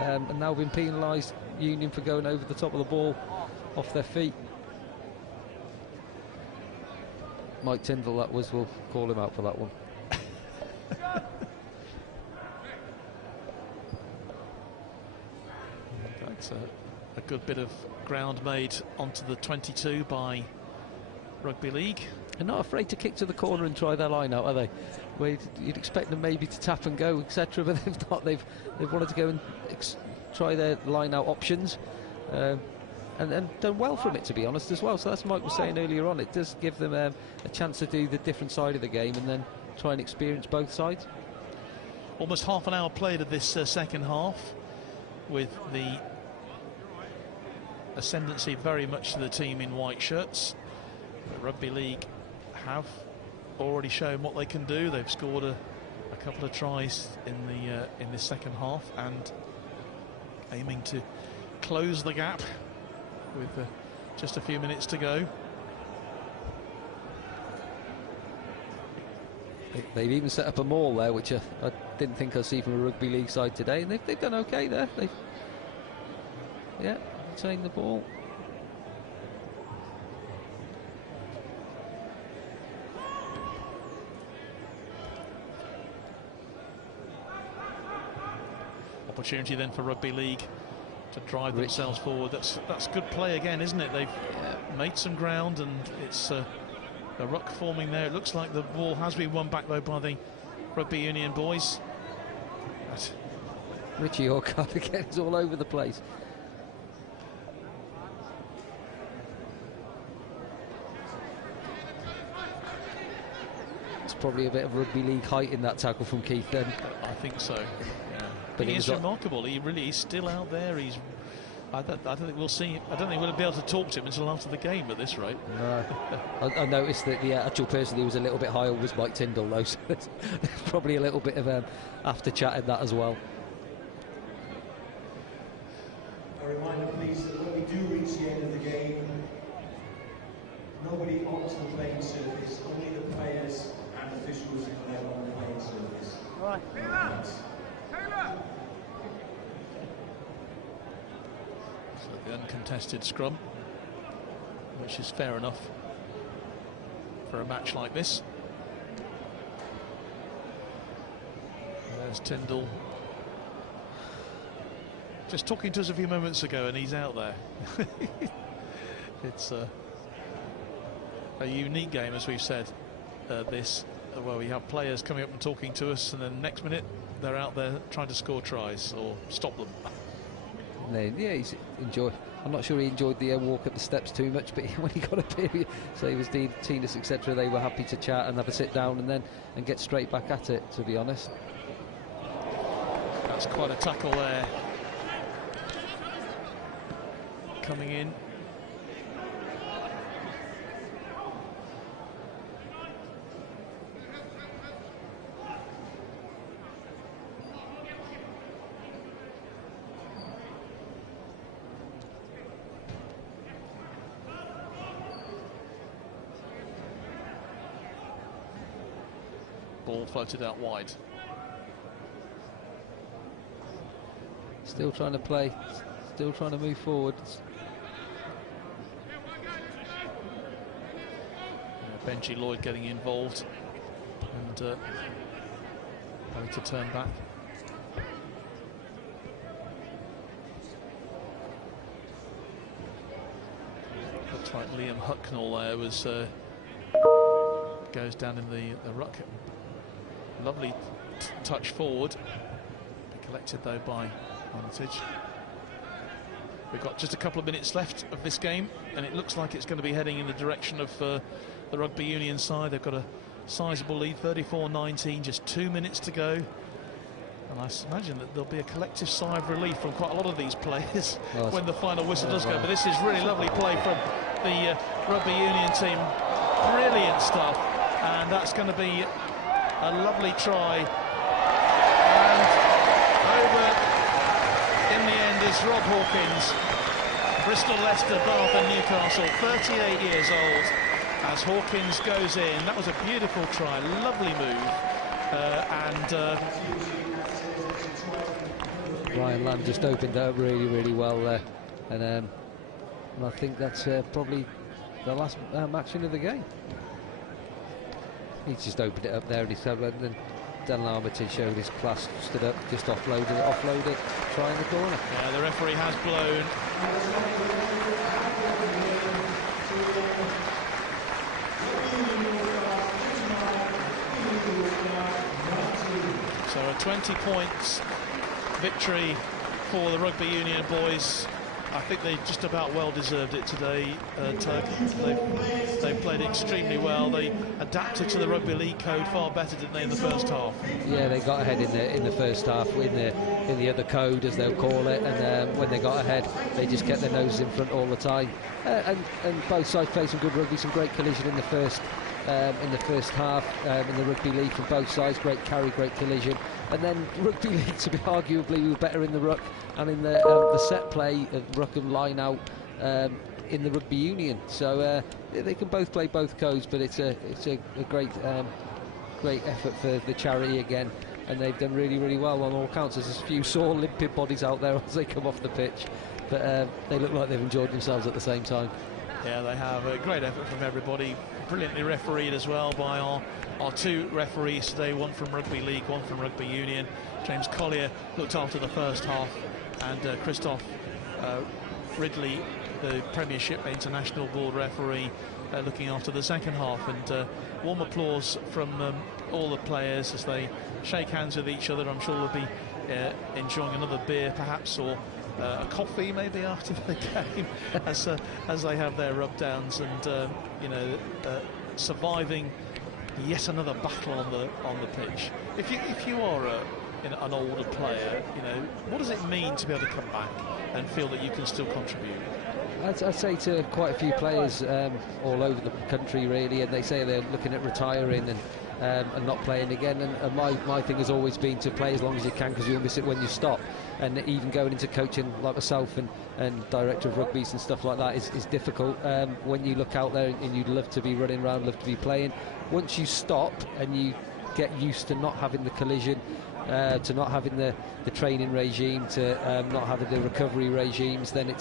and now been penalised, Union, for going over the top of the ball off their feet. Mike Tyndall, that was. We'll call him out for that one. That's a good bit of ground made onto the 22 by Rugby League. They're not afraid to kick to the corner and try their line out, are they? Where you'd expect them maybe to tap and go, etc., but they've not. They've wanted to go and try their line out options, and done well from it, to be honest, as well. So that's Mike was saying earlier on. It does give them a chance to do the different side of the game and then try and experience both sides. Almost half an hour played of this second half, with the ascendancy very much to the team in white shirts. The Rugby League have already shown what they can do. They've scored a couple of tries in this second half, and aiming to close the gap with just a few minutes to go. They've even set up a maul there, which I didn't think I'd see from a Rugby League side today, and they've done okay there. They've retained the ball. Opportunity then for Rugby League to drive themselves forward. That's good play again, isn't it? They've made some ground, and it's a ruck forming there. It looks like the ball has been won back though by the Rugby Union boys. Richie Orcard again is all over the place. It's probably a bit of Rugby League height in that tackle from Keith then. I think so. But it's remarkable. He really is still out there. I don't think we'll see. I don't think we'll be able to talk to him until after the game at this rate. No. I noticed that the actual person who was a little bit higher was Mike Tyndall, though. So there's probably a little bit of after chat in that as well. A reminder, please, that when we do reach the end of the game, nobody onto the playing surface. Only the players and officials allowed on the playing surface. All right. So the uncontested scrum, which is fair enough for a match like this. There's Tyndall, just talking to us a few moments ago, and he's out there. It's a unique game, as we've said, where we have players coming up and talking to us, and then next minute they're out there trying to score tries or stop them. Yeah, he's enjoyed. I'm not sure he enjoyed the walk up the steps too much, but when he got up here, so he was Dean, Tinas, etc., they were happy to chat and have a sit down and get straight back at it, to be honest. That's quite a tackle there. Coming in. Ball floated out wide. Still trying to play, still trying to move forward. Benji Lloyd getting involved and having to turn back. Looks like Liam Hucknall there was goes down in the ruck. Lovely touch forward. Be collected though by Armitage. We've got just a couple of minutes left of this game, and it looks like it's going to be heading in the direction of the Rugby Union side. They've got a sizable lead, 34-19, just 2 minutes to go. And I imagine that there'll be a collective sigh of relief from quite a lot of these players when the final whistle does go. But this is really lovely play from the Rugby Union team. Brilliant stuff. And that's going to be a lovely try. And over in the end is Rob Hawkins. Bristol, Leicester, Bath and Newcastle, 38 years old, as Hawkins goes in. That was a beautiful try, lovely move. Ryan Lamb just opened it up really, really well there. And I think that's probably the last action of the game. He's just opened it up there, and he's and then Dylan Armitage showed his class, stood up, just offloaded it, try in the corner. Yeah, the referee has blown. So a 20 points victory for the Rugby Union boys. I think they just about well deserved it today, Tug. They've played extremely well. They adapted to the Rugby League code far better, didn't they, in the first half? Yeah, they got ahead in the first half in the other code, as they'll call it, and when they got ahead, they just kept their noses in front all the time. And both sides played some good rugby, some great collision in the first half in the Rugby League from both sides. Great carry, great collision, and then Rugby League, to be arguably, we were better in the ruck and in the set play of ruck and line out in the Rugby Union. So they can both play both codes, but it's a great effort for the charity again, and they've done really, really well on all counts. There's a few sore, limpid bodies out there as they come off the pitch, but they look like they've enjoyed themselves at the same time. Yeah, they have a great effort from everybody. Brilliantly refereed as well by our two referees today, one from Rugby League, one from Rugby Union. James Collier looked after the first half, and Christoph Ridley, the Premiership International Board referee, looking after the second half. And warm applause from all the players as they shake hands with each other. I'm sure they'll be enjoying another beer perhaps, or a coffee maybe after the game as they have their rub downs, and surviving yet another battle on the pitch. If you are an older player, what does it mean to be able to come back and feel that you can still contribute? I'd say to quite a few players all over the country really, and they say they're looking at retiring and not playing again, and my thing has always been to play as long as you can, because you'll miss it when you stop. And even going into coaching like myself and director of rugbies and stuff like that is difficult when you look out there and you'd love to be running around, love to be playing. Once you stop and you get used to not having the collision, to not having the training regime, to not having the recovery regimes, then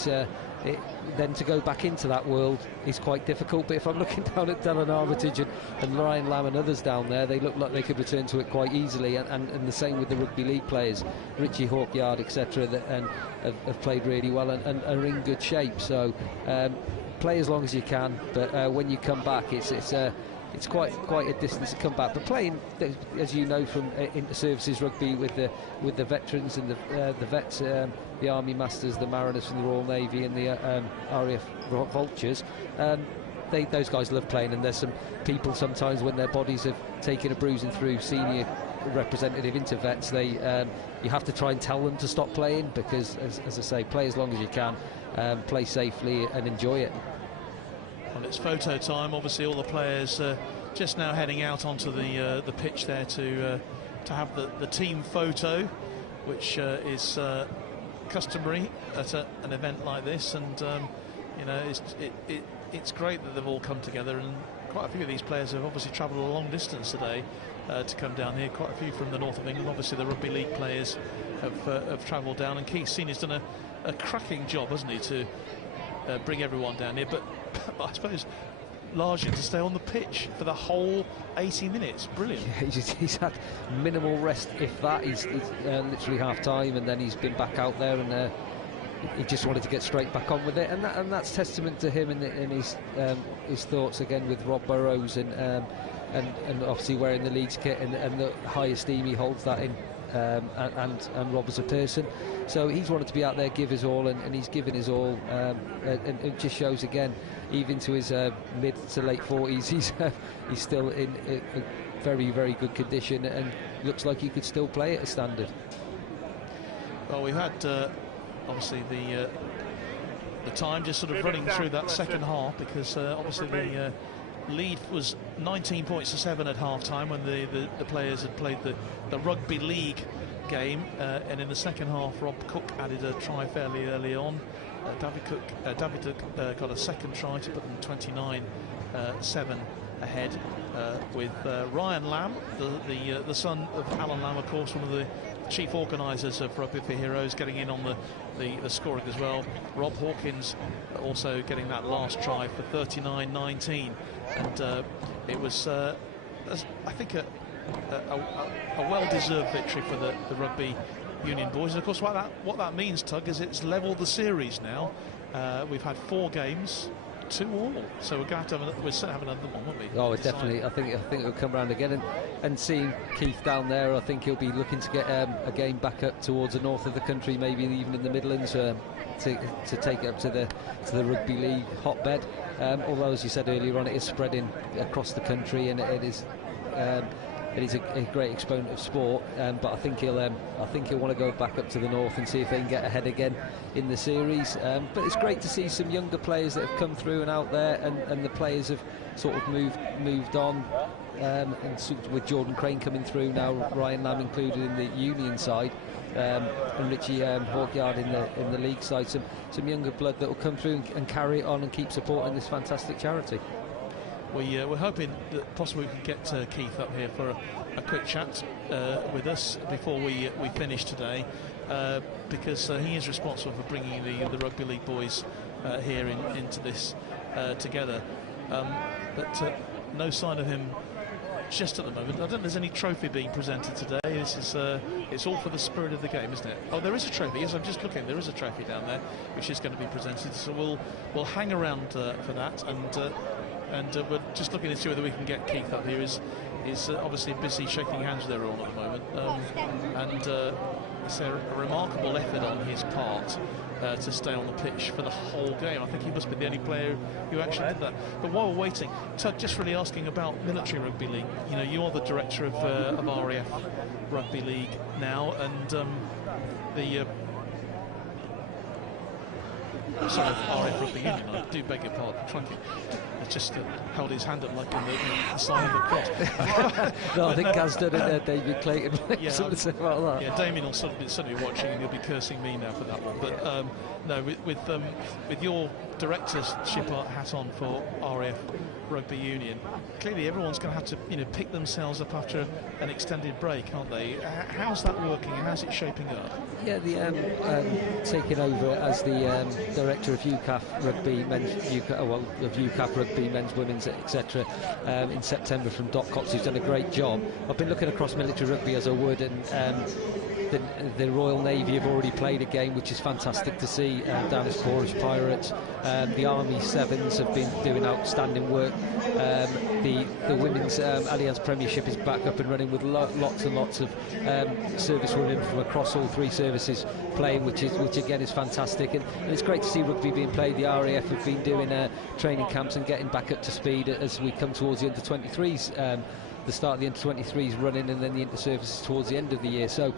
then to go back into that world is quite difficult. But if I'm looking down at Dylan Armitage and Ryan Lamb and others down there, they look like they could return to it quite easily, and the same with the Rugby League players, Richie Hawkyard, etc., and have played really well and are in good shape. So play as long as you can, but when you come back, it's quite a distance to come back. But playing, as you know, from inter-services rugby with the veterans and the vets, the Army Masters, the Mariners from the Royal Navy, and the RAF Vultures, those guys love playing. And there's some people sometimes when their bodies have taken a bruising through senior representative into vets, you have to try and tell them to stop playing, because as I say, play as long as you can, play safely and enjoy it. Well, it's photo time. Obviously, all the players just now heading out onto the pitch there to have the team photo, which is customary at an event like this. And it's great that they've all come together, and quite a few of these players have obviously travelled a long distance today to come down here. Quite a few from the north of England. Obviously the Rugby League players have travelled down, and Keith Senior's done a cracking job, hasn't he, to bring everyone down here, but I suppose largely to stay on the pitch for the whole 80 minutes. Brilliant. Yeah, he's had minimal rest, if that. He's literally half time, and then he's been back out there, and he just wanted to get straight back on with it, and that's testament to him and his thoughts again with Rob Burrows, and obviously wearing the Leeds kit, and the high esteem he holds that in, and Rob as a person. So he's wanted to be out there, give his all, and he's given his all, and it just shows again, even to his mid to late 40s, he's still in a very, very good condition, and looks like he could still play at a standard. Well, we've had obviously the time just sort of running through that second half, because obviously the lead was 19 points to 7 at half-time when the players had played the Rugby League game, and in the second half Rob Cook added a try fairly early on. David Cook got a second try to put them 29-7 ahead, with Ryan Lamb, the son of Alan Lamb, of course, one of the chief organisers of Rugby for Heroes, getting in on the scoring as well. Rob Hawkins also getting that last try for 39-19, and it was I think a well-deserved victory for the Rugby Union boys. And of course what that means, Tug, is it's levelled the series now. We've had 4 games, 2 all, so we're going to we'll have another one, won't we? Oh, definitely. I think it'll come round again, and seeing Keith down there, I think he'll be looking to get a game back up towards the north of the country, maybe even in the Midlands, to take it up to the Rugby League hotbed. Although, as you said earlier on, it is spreading across the country, and it is a great exponent of sport. But I think he'll want to go back up to the north and see if they can get ahead again in the series. But it's great to see some younger players that have come through and out there, and the players have sort of moved on. And with Jordan Crane coming through now, Ryan Lamb included in the Union side, and Richie Hawkyard in the league side, some younger blood that will come through and carry it on and keep supporting this fantastic charity. We're hoping that possibly we can get Keith up here for a quick chat with us before we finish today, because he is responsible for bringing the Rugby League boys here into this together. But no sign of him just at the moment. I don't think there's any trophy being presented today. This is it's all for the spirit of the game, isn't it? Oh, there is a trophy. Yes, I'm just looking. There is a trophy down there which is going to be presented. So we'll hang around for that, and we're just looking to see whether we can get Keith up here. Is obviously busy shaking hands with everyone at the moment, and it's a remarkable effort on his part to stay on the pitch for the whole game. I think he must be the only player who actually did that. But while we're waiting, Tug, just really asking about Military Rugby League. You know, you are the director of RAF Rugby League now, and sorry, RAF Rugby Union, I do beg your pardon. He just held his hand up like in the sign of the cross. No, I think Gaz did it there, David Clayton. Yeah, something about that. Yeah, Damien will certainly be watching, and he'll be cursing me now for that one. But no, with your directorship hat on for RAF Rugby Union, clearly everyone's going to have to pick themselves up after an extended break, aren't they? How's that working? How's it shaping up? Yeah, taking over as the director of UCAF Rugby, of UCAF Rugby, men's, women's, etc. In September from Doc Cox, who's done a great job. I've been looking across military rugby as I would, and the Royal Navy have already played a game, which is fantastic to see, down as Cornish Pirates. The Army Sevens have been doing outstanding work. The women's Allianz Premiership is back up and running with lots and lots of service women from across all 3 services playing, which again is fantastic, and it's great to see rugby being played. The RAF have been doing training camps and getting back up to speed as we come towards the under-23s. The start of the under-23s running, and then the inter-services towards the end of the year. So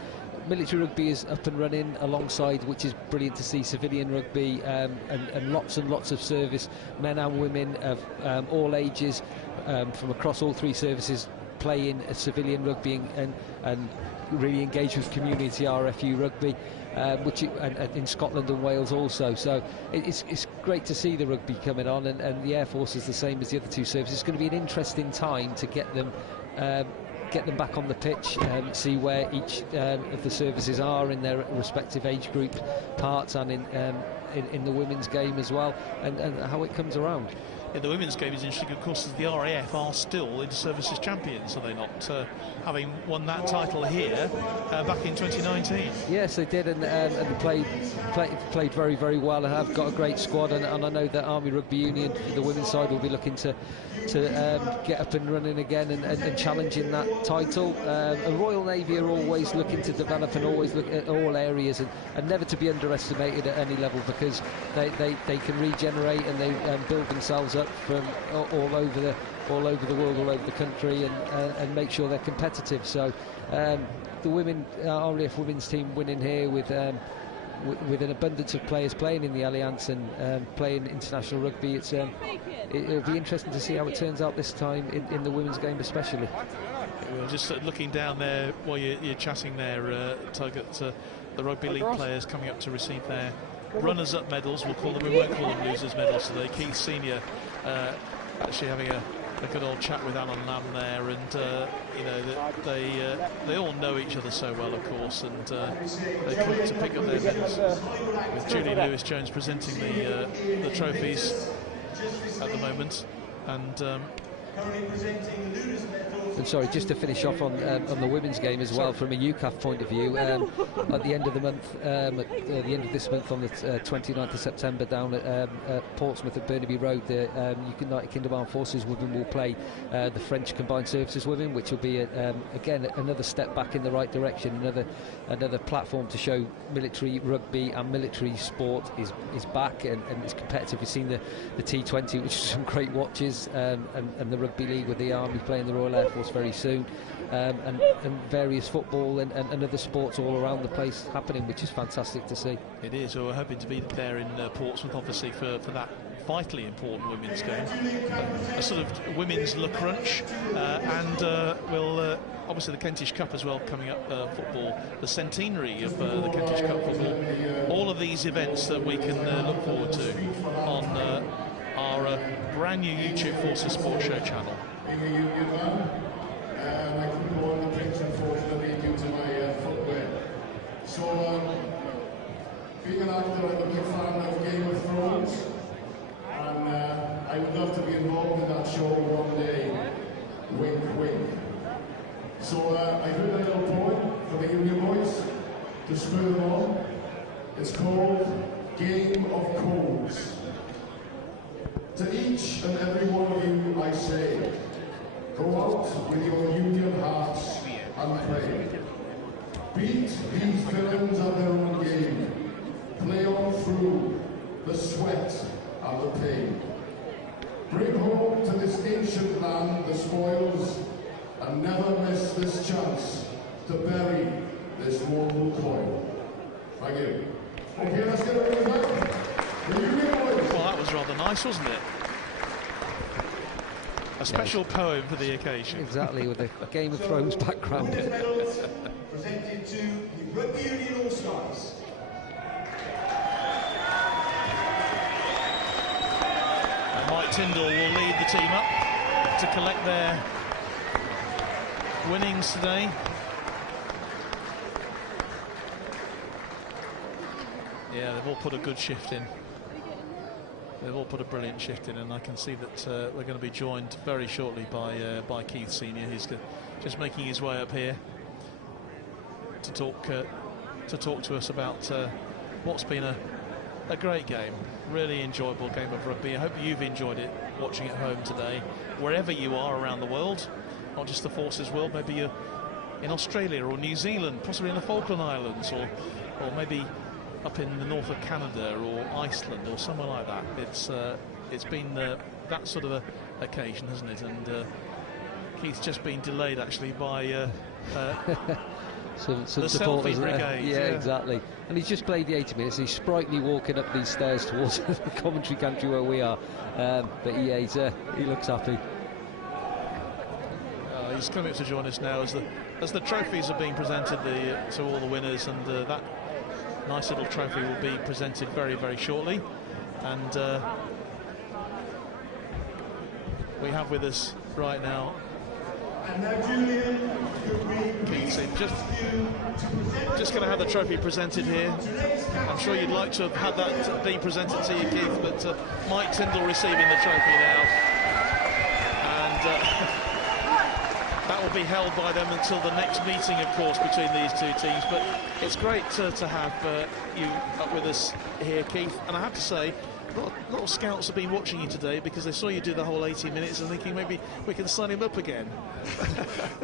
military rugby is up and running alongside, which is brilliant to see, civilian rugby, and lots of service men and women of all ages from across all 3 services playing civilian rugby and really engage with community RFU rugby, which in Scotland and Wales also. So it's great to see the rugby coming on, and the Air Force is the same as the other two services. It's going to be an interesting time to get them back on the pitch, see where each of the services are in their respective age group parts, and in the women's game as well, and how it comes around. Yeah, the women's game is interesting, of course, as the RAF are still inter-services champions, are they not? Having won that title here back in 2019. Yes, they did, and played very, very well, and have got a great squad. And I know that Army Rugby Union, the women's side, will be looking to get up and running again and challenging that title. And Royal Navy are always looking to develop and always look at all areas, and never to be underestimated at any level, because they can regenerate, and they build themselves up from all over the world, all over the country, and make sure they're competitive. So the RAF women's team winning here with an abundance of players playing in the Alliance and playing international rugby, it'll be interesting to see how it turns out this time in the women's game especially. Well, just looking down there while you're chatting there, Tug, at the Rugby League players coming up to receive their runners-up medals. We won't call them losers medals today. Keith Senior actually having a good old chat with Alan Lamb there, and you know, they all know each other so well, of course, and they come to pick up their medals, with Julie Lewis-Jones presenting the trophies at the moment. And sorry, just to finish off on the women's game as well, from a UCAF point of view, at the end of the month, at the end of this month, on the 29th of September, down at Portsmouth at Burnaby Road, the United Kingdom Armed Forces women will play the French Combined Services women, which will be again another step back in the right direction, another platform to show military rugby and military sport is back and is competitive. We've seen the T20, which is some great watches, and the Rugby League with the Army playing the Royal Air Force very soon, and various football and other sports all around the place happening, which is fantastic to see. It is. We're hoping to be there in Portsmouth, obviously, for that vitally important women's game, a sort of women's Le Crunch, and we'll obviously the Kentish Cup as well coming up, football, the centenary of the Kentish Cup football. All of these events that we can look forward to on our brand new YouTube Forces Sports Show channel. Being a union man, I couldn't go on the pitch, unfortunately, due to my footwear. So, being an actor, I'm a big fan of Game of Thrones, and I would love to be involved in that show one day. Wink, wink. So, I heard a little poem for the Union boys to spur them on. It's called Game of Codes. To each and every one of you I say, go out with your union hearts and pray. Beat these villains at their own game. Play on through the sweat and the pain. Bring home to this ancient land the spoils, and never miss this chance to bury this mortal coil. Thank you. Okay, let's get ready to go. The Union boys. Well, that was rather nice, wasn't it? A special poem for the occasion. Exactly, with a Game of Thrones background. Medals presented to the Rugby Union All-Stars. And Mike Tyndall will lead the team up to collect their winnings today. Yeah, they've all put a good shift in. They've all put a brilliant shift in, and I can see that we're going to be joined very shortly by Keith Senior. He's just making his way up here to talk to us about what's been a great game, really enjoyable game of rugby. I hope you've enjoyed it watching at home today, wherever you are around the world, not just the Forces world. Maybe you're in Australia or New Zealand, possibly in the Falkland Islands, or maybe up in the north of Canada or Iceland or somewhere like that. It's been that sort of a occasion, hasn't it? And Keith's just been delayed actually by some the supporters selfie brigade. Yeah, exactly. And he's just played the 80 minutes. He's sprightly walking up these stairs towards the commentary country where we are. But yeah, he looks happy. He's coming up to join us now as the trophies are being presented to all the winners, and that nice little trophy will be presented very, very shortly. And we have with us right now Keith, just going to have the trophy presented here. I'm sure you'd like to have had that being presented to you, Keith, but Mike Tyndall receiving the trophy now, and that will be held by them until the next meeting, of course, between these two teams. But it's great to have you up with us here, Keith, and I have to say, a lot of scouts have been watching you today because they saw you do the whole 80 minutes and thinking maybe we can sign him up again.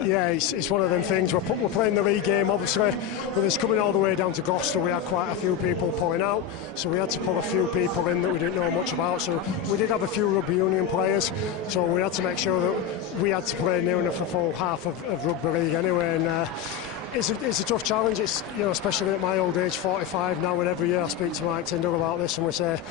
Yeah, it's one of them things. We're playing the league game, obviously, with us coming all the way down to Gloucester. We had quite a few people pulling out, so we had to pull a few people in that we didn't know much about. So we did have a few rugby union players, so we had to make sure that we had to play near enough a full half of rugby league anyway. And it's a tough challenge. It's, you know, especially at my old age, 45 now, and every year I speak to Mike Tyndall about this, and we say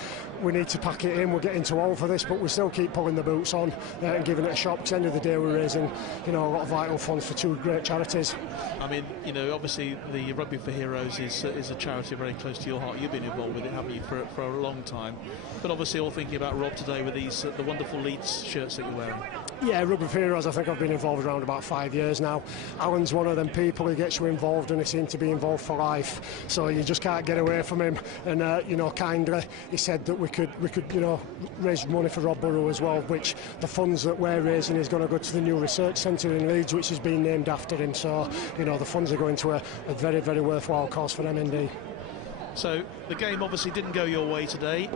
we need to pack it in. We're getting too old for this, but we still keep pulling the boots on and giving it a shot. Because at the end of the day, we're raising, you know, a lot of vital funds for two great charities. I mean, you know, obviously the Rugby for Heroes is a charity very close to your heart. You've been involved with it, haven't you, for a long time? But obviously, all thinking about Rob today with these the wonderful Leeds shirts that you're wearing. Yeah, Rugby for Heroes, I think I've been involved around about 5 years now. Alan's one of them people who gets you involved, and he seems to be involved for life, so you just can't get away from him. And you know, kindly he said that we could you know, raise money for Rob Burrow as well, which the funds that we're raising is going to go to the new research centre in Leeds, which has been named after him. So, you know, the funds are going to a very, very worthwhile cause for them indeed. So the game obviously didn't go your way today.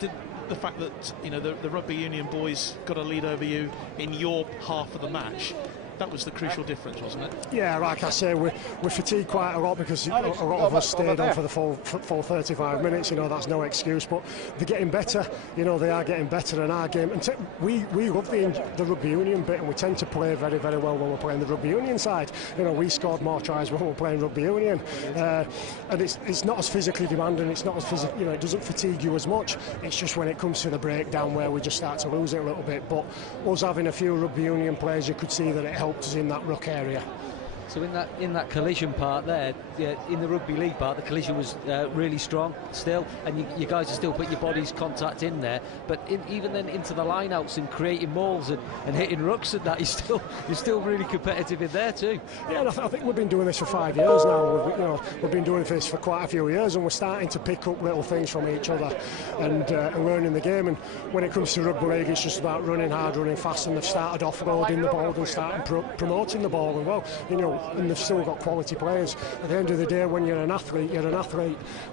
Did the fact that, you know, the rugby union boys got a lead over you in your half of the match, that was the crucial difference, wasn't it? Yeah, like I say, we fatigued quite a lot because a lot of us stayed on for the full 35 minutes. You know, that's no excuse, but they're getting better. You know, they are getting better in our game. And we love the rugby union bit, and we tend to play very, very well when we're playing the rugby union side. You know, we scored more tries when we're playing rugby union, and it's not as physically demanding. It's not as physical. You know, it doesn't fatigue you as much. It's just when it comes to the breakdown where we just start to lose it a little bit. But us having a few rugby union players, you could see that it helped us in that ruck area. So in that collision part there, in the rugby league part, the collision was really strong still, and you guys are still putting your body's contact in there. But even then into the lineouts and creating mauls and hitting rucks and that, you're still really competitive in there too. Yeah, and I think we've been doing this for 5 years now. We've been doing this for quite a few years, and we're starting to pick up little things from each other and learning the game. And when it comes to rugby league, it's just about running hard, running fast, and they've started offloading the ball and starting promoting the ball. And well, you know, and they've still got quality players. At the end of the day, when you're an athlete,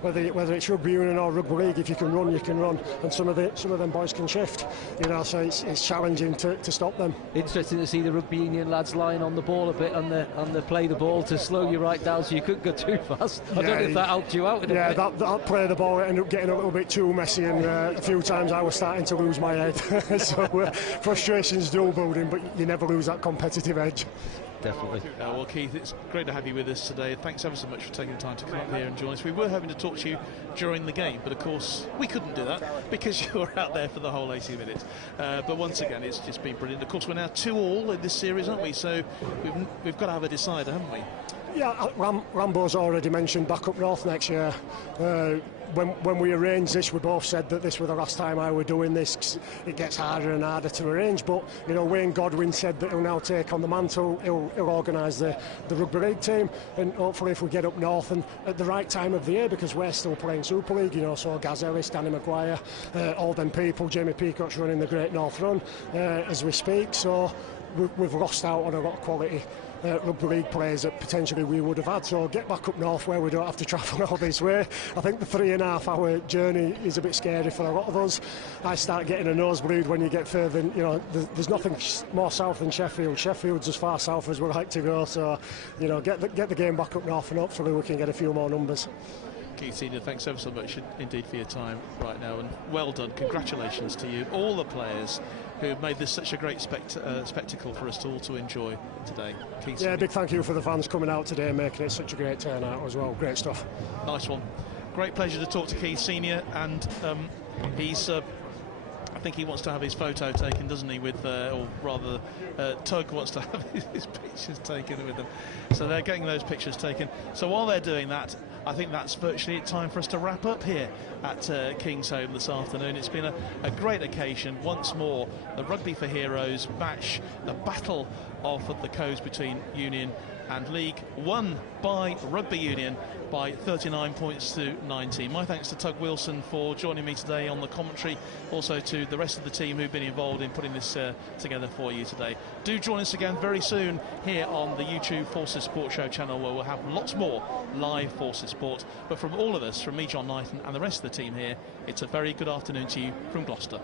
whether it's rugby union or rugby league. If you can run, you can run, and some of them boys can shift. You know, so it's challenging to stop them. Interesting to see the rugby union lads lying on the ball a bit on the play the ball to slow you right down so you couldn't go too fast. I don't know if that helped you out. Yeah, that play the ball ended up getting a little bit too messy, and a few times I was starting to lose my head. So frustration's dual building, but you never lose that competitive edge. Definitely. Well, Keith, it's great to have you with us today. Thanks ever so much for taking the time to come up here and join us. We were hoping to talk to you during the game, but of course we couldn't do that because you were out there for the whole 80 minutes. But once again, it's just been brilliant. Of course, we're now 2-2 in this series, aren't we? So we've got to have a decider, haven't we? Yeah, Rambo's already mentioned back up north next year. When we arranged this, we both said that this was the last time I were doing this. It gets harder and harder to arrange, but you know, Wayne Godwin said that he'll now take on the mantle. He'll organise the rugby league team, and hopefully if we get up north and at the right time of the year, because we're still playing Super League, you know, so Gaz Ellis, Danny Maguire, all them people, Jamie Peacock's running the Great North Run as we speak, so we've lost out on a lot of quality rugby league players that potentially we would have had. So get back up north where we don't have to travel all this way. I think the 3.5 hour journey is a bit scary for a lot of us. I start getting a nosebleed when you get further, you know, there's nothing more south than Sheffield. Sheffield's as far south as we like to go, so you know, get the game back up north and hopefully we can get a few more numbers. Keith Senior, thanks ever so much indeed for your time right now, and well done. Congratulations to you, all the players who have made this such a great spectacle for us all to enjoy today. Keith Senior. Yeah, big thank you for the fans coming out today and making it such a great turnout as well. Great stuff. Nice one. Great pleasure to talk to Keith Senior, and he's I think he wants to have his photo taken, doesn't he, with, or rather Tug wants to have his pictures taken with them. So they're getting those pictures taken. So while they're doing that, I think that's virtually it. Time for us to wrap up here at Kingsholm this afternoon. It's been a great occasion. Once more, the Rugby for Heroes match, the battle of the codes between Union and League, won by Rugby Union by 39 points to 90. My thanks to Tug Wilson for joining me today on the commentary, also to the rest of the team who've been involved in putting this together for you today. Do join us again very soon here on the YouTube Forces Sport Show channel, where we'll have lots more live Forces Sport. But from all of us, from me, John Knighton, and the rest of the team here, it's a very good afternoon to you from Gloucester.